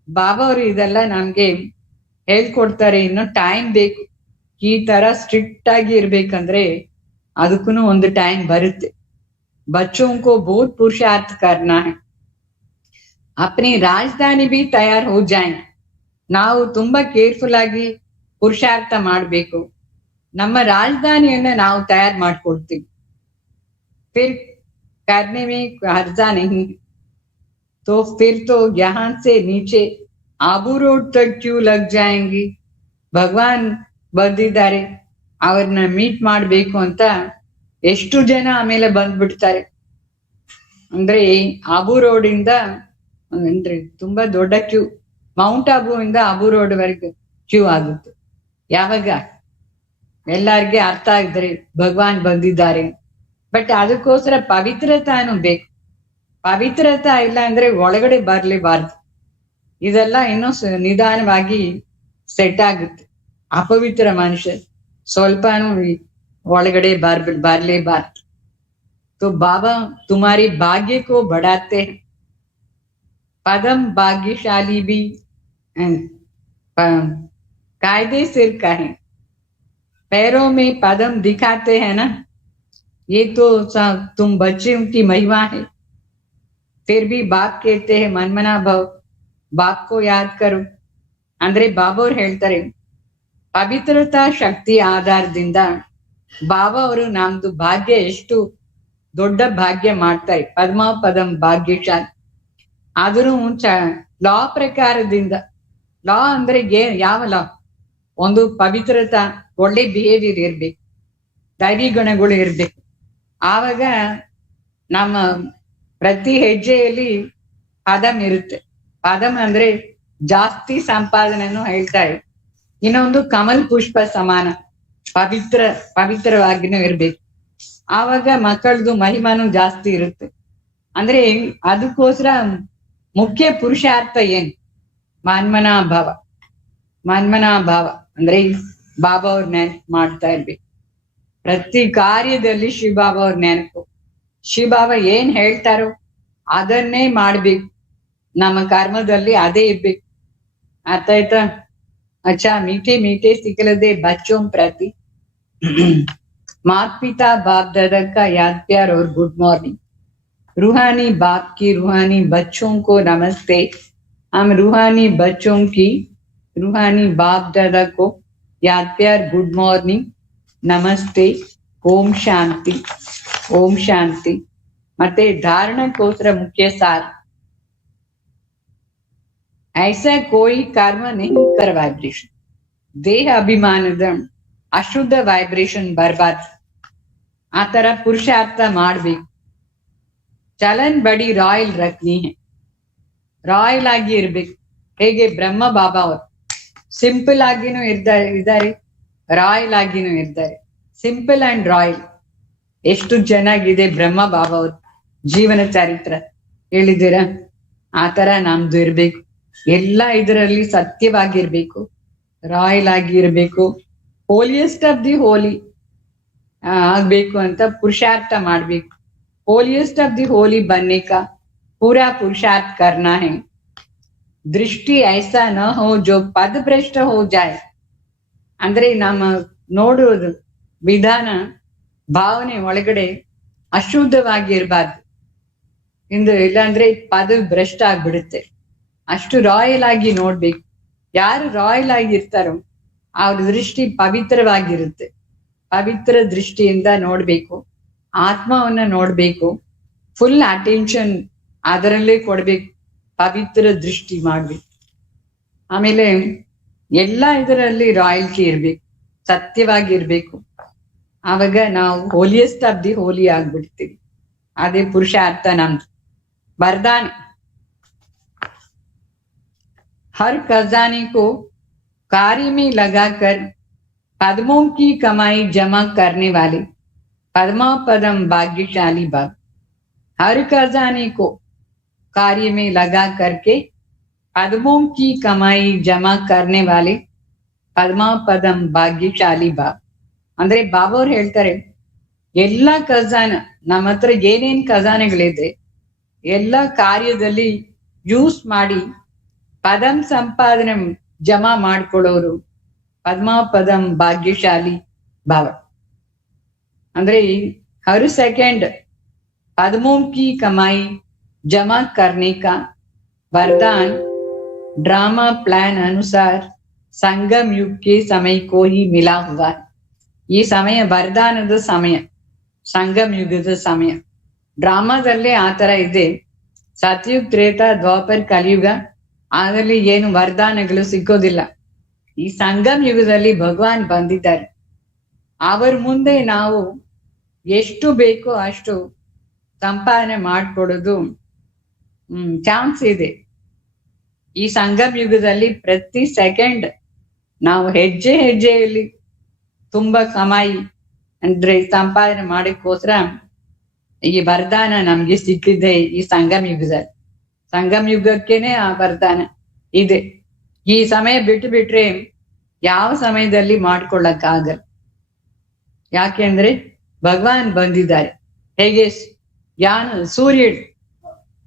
ಬಾಬಾ ಅವರು ಇದೆಲ್ಲ ನಮ್ಗೆ ಹೇಳ್ಕೊಡ್ತಾರೆ. ಇನ್ನು ಟೈಮ್ ಬೇಕು. ಈ ತರ ಸ್ಟ್ರಿಕ್ಟ್ ಆಗಿ ಇರ್ಬೇಕಂದ್ರೆ ಅದಕ್ಕೂ ಒಂದು ಟೈಮ್ ಬರುತ್ತೆ. बच्चों को बहुत पुरुषार्थ करना है. अपनी राजधानी भी तैयार हो जाए. ನಾವು ತುಂಬಾ ಕೇರ್ಫುಲ್ ಆಗಿ ಪುರುಷಾರ್ಥ ಮಾಡ್ಬೇಕು. ನಮ್ಮ ರಾಜಧಾನಿಯನ್ನ ನಾವು ತಯಾರು ಮಾಡ್ಕೊಳ್ತೀವಿ. फिर करने में हर्जा नहीं, तो फिर तो यहाँ से नीचे आबू रोड तक क्यों लग जाएंगी. ಭಗವಾನ್ ಬಂದಿದ್ದಾರೆ, ಅವ್ರನ್ನ ಮೀಟ್ ಮಾಡ್ಬೇಕು ಅಂತ ಎಷ್ಟು ಜನ ಆಮೇಲೆ ಬಂದ್ಬಿಡ್ತಾರೆ. ಅಂದ್ರೆ ಆಬು ರೋಡ್ ಇಂದ ಅಂದ್ರೆ ತುಂಬಾ ದೊಡ್ಡ ಕ್ಯೂ, ಮೌಂಟ್ ಆಬು ಇಂದ ಆಬು ರೋಡ್ ವರೆಗೆ ಕ್ಯೂ ಆಗುತ್ತೆ. ಯಾವಾಗ ಎಲ್ಲಾರ್ಗೆ ಅರ್ಥ ಆಗಿದ್ರೆ ಭಗವಾನ್ ಬಂದಿದ್ದಾರೆ. ಬಟ್ ಅದಕ್ಕೋಸ್ಕರ ಪವಿತ್ರತಾನು ಬೇಕು. ಪವಿತ್ರತಾ ಇಲ್ಲ ಅಂದ್ರೆ ಒಳಗಡೆ ಬರ್ಲೇಬಾರ್ದು. ಇದೆಲ್ಲ ಇನ್ನೂ ನಿಧಾನವಾಗಿ ಸೆಟ್ ಆಗುತ್ತೆ. ಅಪವಿತ್ರ ಮನುಷ್ಯ ಸ್ವಲ್ಪನೂ ಒಳಗಡೆ ಬರ್ಲೇಬಾರ್ದು. तो बाबा तुम्हारे भाग्य को बढ़ाते हैं. पदम भाग्यशाली भी कायदे सिर का है. पैरों में पदम दिखाते हैं ना, ये तो तुम बच्चों की महिमा है. फिर भी बाप कहते हैं मनमना भव, बाप को याद करो. ಅಂದ್ರೆ ಬಾಬಾ ಅವ್ರು ಹೇಳ್ತಾರೆ, ಪವಿತ್ರತಾ ಶಕ್ತಿ ಆಧಾರದಿಂದ ಬಾಬಾ ಅವರು ನಮ್ದು ಭಾಗ್ಯ ಎಷ್ಟು ದೊಡ್ಡ ಭಾಗ್ಯ ಮಾಡ್ತಾರೆ. ಪದ್ಮ ಪದಂ ಭಾಗ್ಯಶಾಲಿ. ಆದರೂ ಲಾ ಪ್ರಕಾರದಿಂದ, ಲಾ ಅಂದ್ರೆ ಯಾವ ಲಾ? ಒಂದು ಪವಿತ್ರತಾ, ಒಳ್ಳೆ ಬಿಹೇವಿಯರ್ ಇರ್ಬೇಕು, ದೈವಿ ಗುಣಗಳು ಇರ್ಬೇಕು. ಆವಾಗ ನಮ್ಮ ಪ್ರತಿ ಹೆಜ್ಜೆಯಲ್ಲಿ ಪದಂ ಇರುತ್ತೆ. ಪದಂ ಅಂದ್ರೆ ಜಾಸ್ತಿ ಸಂಪಾದನೆಯನ್ನು ಹೇಳ್ತಾರೆ. ಇನ್ನೊಂದು ಕಮಲ್ ಪುಷ್ಪ ಸಮಾನ ಪವಿತ್ರವಾಗಿನೂ ಇರ್ಬೇಕು. ಆವಾಗ ಮಕ್ಕಳದು ಮಹಿಮಾನು ಜಾಸ್ತಿ ಇರುತ್ತೆ. ಅಂದ್ರೆ ಅದಕ್ಕೋಸ್ಕರ ಮುಖ್ಯ ಪುರುಷಾರ್ಥ ಏನು? ಮಾನ್ಮನಾಭಾವ. ಮಾನ್ಮನಾಭಾವ ಅಂದ್ರೆ ಬಾಬಾ ಅವ್ರ ನೆನಪು ಮಾಡ್ತಾ ಇರ್ಬೇಕು. ಪ್ರತಿ ಕಾರ್ಯದಲ್ಲಿ ಶಿವಬಾಬಾ ಅವ್ರ ನೆನಪು. ಶಿವಬಾಬಾ ಏನ್ ಹೇಳ್ತಾರೋ ಅದನ್ನೇ ಮಾಡ್ಬೇಕು. ನಮ್ಮ ಕರ್ಮದಲ್ಲಿ ಅದೇ ಇರ್ಬೇಕು. ಅರ್ಥ ಆಯ್ತಾ? अच्छा, मीठे मीठे सिखलदे बच्चों प्रति माता पिता बाप दादा का याद प्यार और गुड मॉर्निंग. रूहानी बाप की रूहानी बच्चों को नमस्ते. हम रूहानी बच्चों की रूहानी बाप दादा को याद प्यार, गुड मॉर्निंग, नमस्ते, ओम शांति, ओम शांति. ಮತ್ತೆ ಧಾರಣಕ್ಕೋಸ್ಕರ ಮುಖ್ಯ ಸಾರ, ऐसा कोई कर्म नहीं कर वाइब्रेशन. देह ಅಭಿಮಾನದ ಅಶುದ್ಧ ವೈಬ್ರೇಷನ್ ಬರ್ಬಾರ್ದು. ಆ ತರ ಪುರುಷಾರ್ಥ ಮಾಡ್ಬೇಕು. ಚಲನ್ ಬಡಿ ರಾಯಲ್ ರಖನಿ ಹೈ. ರಾಯಲ್ ಆಗಿ ಇರ್ಬೇಕು. ಹೇಗೆ ಬ್ರಹ್ಮ ಬಾಬಾ ಅವರು ಸಿಂಪಲ್ ಆಗಿನೂ ಇದ್ದಾರೆ, ರಾಯಲ್ ಆಗಿನೂ ಇದ್ದಾರೆ. Simple and royal. ಎಷ್ಟು ಚೆನ್ನಾಗಿದೆ ಬ್ರಹ್ಮ ಬಾಬಾ ಅವ್ರ ಜೀವನ ಚರಿತ್ರ, ಹೇಳಿದ್ದೀರಾ? ಆ ತರ ನಮ್ದು ಇರ್ಬೇಕು. ಎಲ್ಲ ಇದರಲ್ಲಿ ಸತ್ಯವಾಗಿರ್ಬೇಕು, ರಾಯಲ್ ಆಗಿ ಇರ್ಬೇಕು, ಹೋಲಿಯೆಸ್ಟ್ ಆಫ್ ದಿ ಹೋಲಿ ಆಗ್ಬೇಕು ಅಂತ ಪುರುಷಾರ್ಥ ಮಾಡ್ಬೇಕು. ಹೋಲಿಯೆಸ್ಟ್ ಆಫ್ ದಿ ಹೋಲಿ बनने का पूरा पुरुषार्थ करना है. दृष्टि ऐसा न हो जो पद भ्रष्ट हो जाए. ಅಂದ್ರೆ ನಮ್ಮ ನೋಡೋದು ವಿಧಾನ, ಭಾವನೆ ಒಳಗಡೆ ಅಶುದ್ಧವಾಗಿರ್ಬಾರ್ದು. ಇಂದು ಇಲ್ಲಾಂದ್ರೆ ಪದ ಭ್ರಷ್ಟ ಆಗ್ಬಿಡುತ್ತೆ. ಅಷ್ಟು ರಾಯಲ್ ಆಗಿ ನೋಡ್ಬೇಕು. ಯಾರು ರಾಯಲ್ ಆಗಿರ್ತಾರೋ ಅವ್ರ ದೃಷ್ಟಿ ಪವಿತ್ರವಾಗಿರುತ್ತೆ. ಪವಿತ್ರ ದೃಷ್ಟಿಯಿಂದ ನೋಡ್ಬೇಕು. ಆತ್ಮವನ್ನ ನೋಡ್ಬೇಕು. ಫುಲ್ ಅಟೆನ್ಷನ್ ಅದರಲ್ಲೇ ಕೊಡ್ಬೇಕು. ಪವಿತ್ರ ದೃಷ್ಟಿ ಮಾಡ್ಬೇಕು. ಆಮೇಲೆ ಎಲ್ಲ ಇದರಲ್ಲಿ ರಾಯಲ್ಟಿ ಇರ್ಬೇಕು, ಸತ್ಯವಾಗಿರ್ಬೇಕು. ಆವಾಗ ನಾವು ಹೋಲಿಯೆಸ್ಟ್ ಆಫ್ ದಿ ಹೋಲಿ ಆಗ್ಬಿಡ್ತೀವಿ. ಅದೇ ಪುರುಷಾರ್ಥ ನಮ್ದು. वरदान, हर खजाने को कार्य में लगाकर पद्मों की कमाई जमा करने वाले पद्मा पदम भाग्यशाली बाब. हर खजाने को कार्य में लगा करके पद्मों की कमाई जमा करने वाले पद्मा पदम भाग्यशाली बाब. ಅಂದ್ರೆ ಬಾಬಾ ಅವ್ರು ಹೇಳ್ತಾರೆ, ಎಲ್ಲಾ ಖಜಾನ, ನಮ್ಮ ಹತ್ರ ಏನೇನ್ ಖಜಾನೆಗಳಿದೆ ಎಲ್ಲ ಕಾರ್ಯದಲ್ಲಿ ಯೂಸ್ ಮಾಡಿ ಪದಂ ಸಂಪಾದನೆ ಜಮಾ ಮಾಡ್ಕೊಳ್ಳೋರು ಪದ್ಮ ಪದಂ ಭಾಗ್ಯಶಾಲಿ ಭಾವ. ಅಂದ್ರೆ हर सेकंड पद्मों की कमाई जमा करने का वरदान ड्रामा प्लान अनुसार संगम युग के समय को ही मिला हुआ. ಈ ಸಮಯ ವರದಾನದ ಸಮಯ, ಸಂಗಮ್ ಯುಗದ ಸಮಯ. ಡ್ರಾಮಾದಲ್ಲಿ ಆ ತರ ಇದೆ. ಸತ್ಯುಗ್, ತ್ರೇತ, ದ್ವಾಪರ್, ಕಲಿಯುಗ ಆಗಲಿ ಏನು ವರದಾನಗಳು ಸಿಕ್ಕೋದಿಲ್ಲ. ಈ ಸಂಗಮ್ ಯುಗದಲ್ಲಿ ಭಗವಾನ್ ಬಂದಿದ್ದಾರೆ. ಅವರ ಮುಂದೆ ನಾವು ಎಷ್ಟು ಬೇಕೋ ಅಷ್ಟು ಸಂಪಾದನೆ ಮಾಡ್ಕೊಡೋದು ಚಾನ್ಸ್ ಇದೆ. ಈ ಸಂಗಮ್ ಯುಗದಲ್ಲಿ ಪ್ರತಿ ಸೆಕೆಂಡ್ ನಾವು ಹೆಜ್ಜೆ ಹೆಜ್ಜೆಯಲ್ಲಿ ತುಂಬಾ ಕಮಾಯಿ ಅಂದ್ರೆ ಸಂಪಾದನೆ ಮಾಡಕ್ಕೋಸ್ಕರ ಈ ವರದಾನ ನಮ್ಗೆ ಸಿಕ್ಕಿದೆ. ಈ ಸಂಗಮ್ ಯುಗದಲ್ಲಿ, ಸಂಗಮ್ ಯುಗಕ್ಕೇನೆ ಆ ವರದಾನ ಇದೆ. ಈ ಸಮಯ ಬಿಟ್ಟು ಬಿಟ್ರೆ ಯಾವ ಸಮಯದಲ್ಲಿ ಮಾಡ್ಕೊಳ್ಳಕ್ಕಾಗಲ್ಲ. ಯಾಕೆಂದ್ರೆ ಭಗವಾನ್ ಬಂದಿದ್ದಾರೆ. ಹೇಗೆ ज्ञान सूर्य,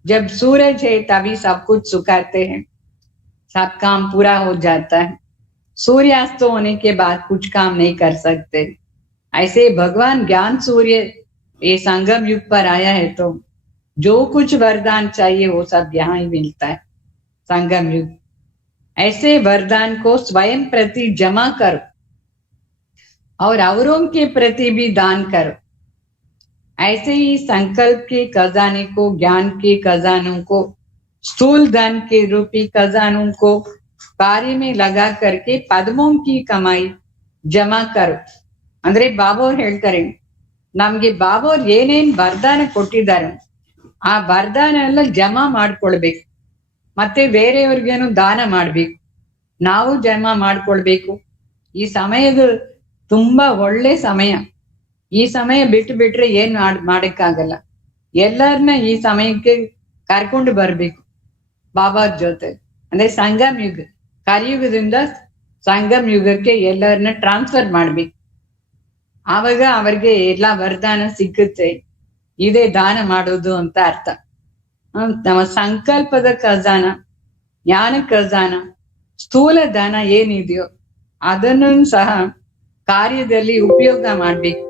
जब सूरज है तभी सब कुछ सुखाते हैं, सब काम पूरा हो जाता है. सूर्यास्त होने के बाद कुछ काम नहीं कर सकते. ऐसे भगवान ज्ञान सूर्य ये संगम युग पर आया है, तो जो कुछ वरदान चाहिए वो सब यहाँ ही मिलता है संगम युग. ऐसे वरदान को स्वयं प्रति जमा करो और औरों के प्रति भी दान करो. ऐसे ही संकल्प के खजाने को, ज्ञान के खजानों को, स्थूल धन के रूपी खजानों को कार्य में लगा करके पद्मों की कमाई जमा करो. ಅಂದ್ರೆ ಬಾಬಾವ್ರು ಹೇಳ್ತಾರೆ, ನಮ್ಗೆ ಬಾಬಾವ್ರು ಏನೇನ್ ವರದಾನ ಕೊಟ್ಟಿದ್ದಾರೆ ಆ ವರದಾನ ಎಲ್ಲ ಜಮಾ ಮಾಡ್ಕೊಳ್ಬೇಕು, ಮತ್ತೆ ಬೇರೆಯವ್ರಿಗೇನು ದಾನ ಮಾಡ್ಬೇಕು, ನಾವು ಜಮಾ ಮಾಡ್ಕೊಳ್ಬೇಕು. ಈ ಸಮಯದ ತುಂಬಾ ಒಳ್ಳೆ ಸಮಯ. ಈ ಸಮಯ ಬಿಟ್ಟು ಬಿಟ್ರೆ ಏನ್ ಮಾಡಕ್ಕಾಗಲ್ಲ. ಎಲ್ಲರನ್ನ ಈ ಸಮಯಕ್ಕೆ ಕರ್ಕೊಂಡು ಬರ್ಬೇಕು ಬಾಬಾ ಜೊತೆ. ಅಂದ್ರೆ ಸಂಗಮ್ ಯುಗ, ಕಲಿಯುಗದಿಂದ ಸಂಗಮ್ ಯುಗಕ್ಕೆ ಎಲ್ಲರನ್ನ ಟ್ರಾನ್ಸ್ಫರ್ ಮಾಡ್ಬೇಕು. ಆವಾಗ ಅವ್ರಿಗೆ ಎಲ್ಲಾ ವರದಾನ ಸಿಕ್ಕುತ್ತೆ. ಇದೇ ದಾನ ಮಾಡೋದು ಅಂತ ಅರ್ಥ. ನಮ್ಮ ಸಂಕಲ್ಪದ ಖಜಾನ, ಜ್ಞಾನ ಖಜಾನ, ಸ್ಥೂಲ ದಾನ ಏನಿದೆಯೋ ಅದನ್ನು ಸಹ ಕಾರ್ಯದಲ್ಲಿ ಉಪಯೋಗ ಮಾಡ್ಬೇಕು.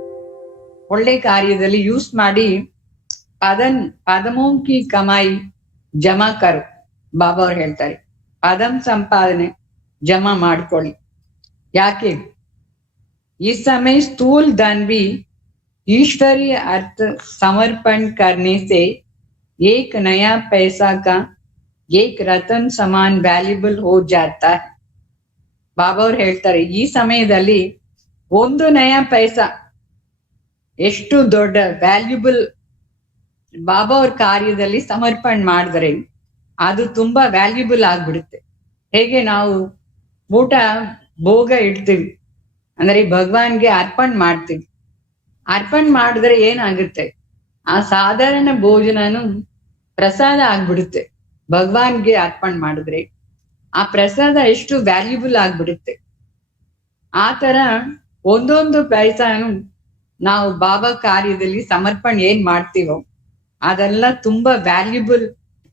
ಒಳ್ಳೆ ಕಾರ್ಯದಲ್ಲಿ ಯೂಸ್ ಮಾಡಿ ಪದಮೋಂ ಕಿ ಕಮಾಯಿ ಜಮಾ ಕರು. ಬಾಬಾ ಅವ್ರು ಹೇಳ್ತಾರೆ, ಪದಂ ಸಂಪಾದನೆ ಜಮಾ ಮಾಡ್ಕೊಳ್ಳಿ. ಯಾಕೆ इस समय स्थूल धन भी ईश्वरीय अर्थ समर्पण करने से एक नया पैसा का एक रतन समान ವ್ಯಾಲ್ಯೂಬಲ್ हो जाता है. ಬಾಬಾ ಅವ್ರು ಹೇಳ್ತಾರೆ, ಈ ಸಮಯದಲ್ಲಿ ಒಂದು ನಯ ಪೈಸಾ ಎಷ್ಟು ದೊಡ್ಡ ವ್ಯಾಲ್ಯೂಬಲ್ ಬಾಬಾ ಅವ್ರ ಕಾರ್ಯದಲ್ಲಿ ಸಮರ್ಪಣೆ ಮಾಡಿದ್ರೆ ಅದು ತುಂಬಾ ವ್ಯಾಲ್ಯೂಬಲ್ ಆಗ್ಬಿಡುತ್ತೆ. ಹೇಗೆ ನಾವು ಊಟ ಭೋಗ ಇಡ್ತೀವಿ, ಅಂದ್ರೆ ಭಗವಾನ್ಗೆ ಅರ್ಪಣೆ ಮಾಡ್ತೀವಿ. ಅರ್ಪಣೆ ಮಾಡಿದ್ರೆ ಏನಾಗುತ್ತೆ, ಆ ಸಾಧಾರಣ ಭೋಜನನು ಪ್ರಸಾದ ಆಗ್ಬಿಡುತ್ತೆ. ಭಗವಾನ್ಗೆ ಅರ್ಪಣೆ ಮಾಡಿದ್ರೆ ಆ ಪ್ರಸಾದ ಎಷ್ಟು ವ್ಯಾಲ್ಯೂಬಲ್ ಆಗ್ಬಿಡುತ್ತೆ. ಆ ತರ ಒಂದೊಂದು ಪೈಸಾನು ನಾವು ಬಾಬಾ ಕಾರ್ಯದಲ್ಲಿ ಸಮರ್ಪಣೆ ಏನ್ ಮಾಡ್ತೀವೋ ಅದೆಲ್ಲ ತುಂಬಾ ವ್ಯಾಲ್ಯೂಬಲ್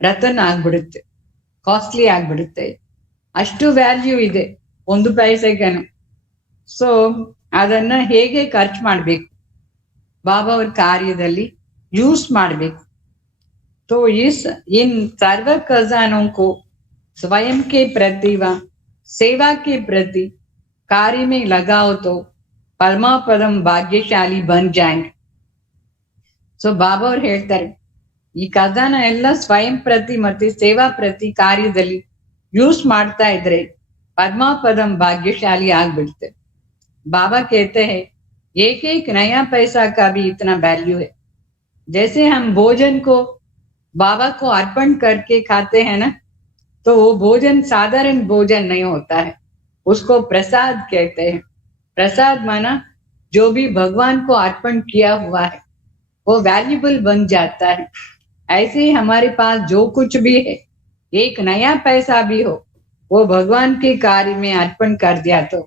ರತನ್ ಆಗ್ಬಿಡುತ್ತೆ, ಕಾಸ್ಟ್ಲಿ ಆಗ್ಬಿಡುತ್ತೆ. ಅಷ್ಟು ವ್ಯಾಲ್ಯೂ ಇದೆ ಒಂದು ಪೈಸೆಗೇನು. ಸೊ ಅದನ್ನ ಹೇಗೆ ಖರ್ಚು ಮಾಡ್ಬೇಕು, ಬಾಬಾ ಅವ್ರ ಕಾರ್ಯದಲ್ಲಿ ಯೂಸ್ ಮಾಡ್ಬೇಕು. तो इन सर्व खजानों को स्वयं के प्रति व सेवा के प्रति कार्य में लगाओ तो परमापदम भाग्यशाली बन जाएंगे. ಸೊ ಬಾಬಾ ಅವ್ರು ಹೇಳ್ತಾರೆ, ಈ ಖಜಾನ ಎಲ್ಲ ಸ್ವಯಂ ಪ್ರತಿ ಮತ್ತೆ ಸೇವಾ ಪ್ರತಿ ಕಾರ್ಯದಲ್ಲಿ ಯೂಸ್ ಮಾಡ್ತಾ ಇದ್ರೆ ಪದ್ಮಾಪದಂ ಭಾಗ್ಯಶಾಲಿ ಆಗ್ಬಿಡುತ್ತೆ. बाबा कहते हैं, एक एक नया पैसा का भी इतना वैल्यू है. जैसे हम भोजन को बाबा को अर्पण करके खाते हैं ना, तो वो भोजन साधारण भोजन नहीं होता है, उसको प्रसाद कहते हैं. प्रसाद माना जो भी भगवान को अर्पण किया हुआ है वो वैल्यूबल बन जाता है. ऐसे ही हमारे पास जो कुछ भी है, एक नया पैसा भी हो, वो भगवान के कार्य में अर्पण कर दिया तो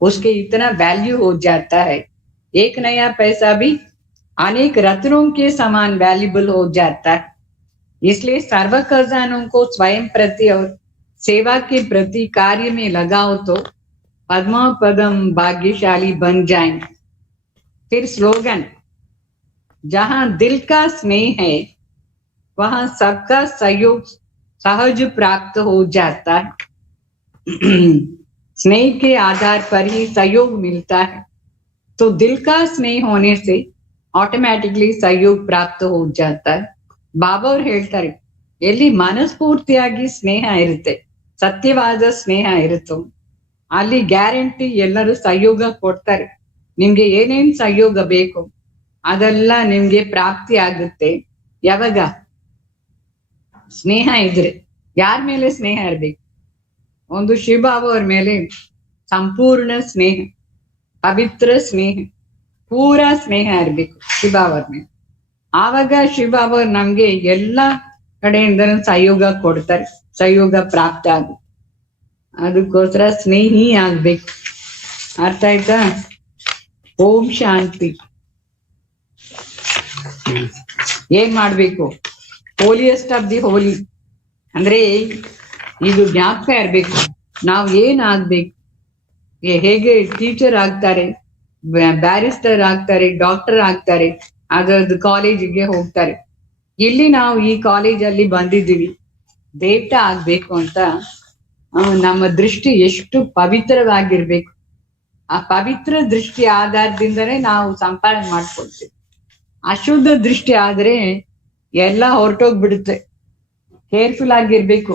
उसके इतना वैल्यू हो जाता है. एक नया पैसा भी अनेक रत्नों के समान वैल्यूबल हो जाता है. इसलिए सर्व खजानों को स्वयं प्रति और सेवा के प्रति कार्य में लगाओ तो पद्मापदम भाग्यशाली बन जाएंगे. फिर स्लोगन, जहां दिल का स्नेह है वहां सबका सहयोग सहज प्राप्त हो जाता है. स्नेह के आधार पर ही सहयोग मिलता है, तो दिल का स्नेह होने से ऑटोमेटिकली सहयोग प्राप्त हो जाता है. ಬಾಬಾ ಅವ್ರು ಹೇಳ್ತಾರೆ, ಎಲ್ಲಿ ಮನಸ್ಫೂರ್ತಿಯಾಗಿ ಸ್ನೇಹ ಇರುತ್ತೆ, ಸತ್ಯವಾದ ಸ್ನೇಹ ಇರುತ್ತೋ ಅಲ್ಲಿ ಗ್ಯಾರಂಟಿ ಎಲ್ಲರೂ ಸಹಯೋಗ ಕೊಡ್ತಾರೆ. ನಿಮ್ಗೆ ಏನೇನ್ ಸಹಯೋಗ ಬೇಕು ಅದೆಲ್ಲ ನಿಮ್ಗೆ ಪ್ರಾಪ್ತಿ ಆಗುತ್ತೆ. ಯಾವಾಗ ಸ್ನೇಹ ಇದ್ರೆ. ಯಾರ ಮೇಲೆ ಸ್ನೇಹ ಇರ್ಬೇಕು? ಒಂದು ಶಿವಬಾಬಾ ಅವ್ರ ಮೇಲೆ ಸಂಪೂರ್ಣ ಸ್ನೇಹ, ಪವಿತ್ರ ಸ್ನೇಹ, ಪೂರಾ ಸ್ನೇಹ ಇರ್ಬೇಕು ಶಿವಬಾಬಾ ಅವ್ರ ಮೇಲೆ. ಆವಾಗ ಶಿವಬಾಬಾ ನಮ್ಗೆ ಎಲ್ಲಾ ಕಡೆಯಿಂದ ಸಹಯೋಗ ಕೊಡ್ತಾರೆ, ಸಹಯೋಗ ಪ್ರಾಪ್ತ ಆಗುತ್ತೆ. ಅದಕ್ಕೋಸ್ಕರ ಸ್ನೇಹಿ ಆಗ್ಬೇಕು. ಅರ್ಥ ಆಯ್ತಾ? ಓಂ ಶಾಂತಿ. ಏನ್ ಮಾಡ್ಬೇಕು? ಹೋಲಿಯಸ್ಟ್ ಆಫ್ ದಿ ಹೋಲಿ ಅಂದ್ರೆ ಇದು ಜ್ಞಾಪಕ ಇರ್ಬೇಕು. ನಾವು ಏನ್ ಆಗ್ಬೇಕು, ಹೇಗೆ ಟೀಚರ್ ಆಗ್ತಾರೆ, ಬ್ಯಾರಿಸ್ಟರ್ ಆಗ್ತಾರೆ, ಡಾಕ್ಟರ್ ಆಗ್ತಾರೆ, ಅದರದ್ದು ಕಾಲೇಜಿಗೆ ಹೋಗ್ತಾರೆ. ಇಲ್ಲಿ ನಾವು ಈ ಕಾಲೇಜಲ್ಲಿ ಬಂದಿದ್ದೀವಿ ದೇವತಾ ಆಗ್ಬೇಕು ಅಂತ. ನಮ್ಮ ದೃಷ್ಟಿ ಎಷ್ಟು ಪವಿತ್ರವಾಗಿರ್ಬೇಕು. ಆ ಪವಿತ್ರ ದೃಷ್ಟಿ ಆಧಾರದಿಂದನೇ ನಾವು ಸಂಪಾದನೆ ಮಾಡ್ಕೊಳ್ತೀವಿ. ಅಶುದ್ಧ ದೃಷ್ಟಿ ಆದ್ರೆ ಎಲ್ಲ ಹೊರಟೋಗ್ಬಿಡುತ್ತೆ. ಕೇರ್ಫುಲ್ ಆಗಿರ್ಬೇಕು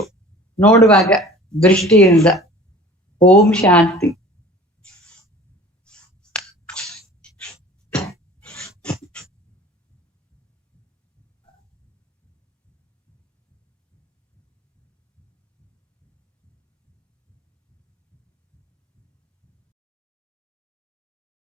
ನೋಡುವಾಗ ದೃಷ್ಟಿಯಿಂದ. ಓಂ ಶಾಂತಿ.